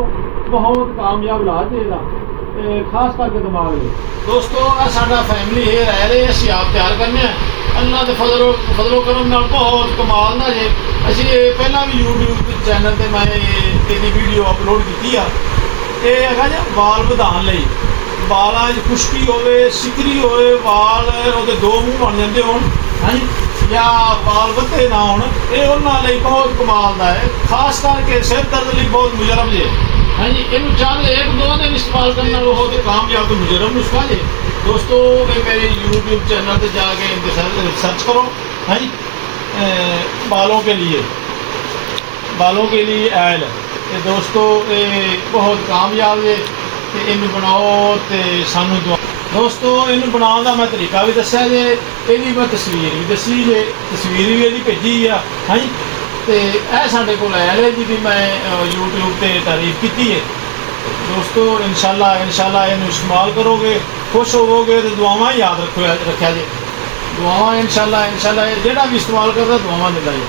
बहुत कामयाब इलाज है इसका, खास करके दिमाग में दोस्तों। साडा फैमिली ये रह रहे असीं आप तैयार करने अल्लाह के फजलो करम नाल बहुत कमाल ना जे। असीं पहला भी यूट्यूब चैनल पर मैं इहदी वीडियो अपलोड की आ। ये है जी वाल वधाउण लई, वालों खुश्की होवे, सिकरी होवे, वाल उहदे 2 मूँह बन जाते हो, हाँ जी या वाल वधे ना होण, ये उन्होंने लई बहुत कमाल का है। खास करके सिर दर्द लई बहुत मुजरब जे। हाँ जी इनू चल 1-2 दिन इस्तेमाल करना बहुत कामयाब तो मुजरब नुस्खा जे दोस्तों। ये मेरे यूट्यूब चैनल पर जाके इनके सर्च करो, हाँ जी बालों के लिए आयल ये दोस्तों, ये बहुत कामयाब है। तो इनू बनाओ तो सानू दुआ दोस्तों। इनू बनाने का मैं तरीका भी दस्या जे, यही मैं तस्वीर भी दसी जे, तस्वीर भी यही भेजी है, हाँ जी तो यह साढ़े को आयल है जी भी मैं यूट्यूब पर तारीफ की है दोस्तों। इंशाल्लाह इनू इस्तेमाल करोगे, खुश होवोगे तो दुआवां याद रखा जे, दुआवां इंशाल्लाह जोड़ा भी इस्तेमाल करता दुआवां दिंदा जी।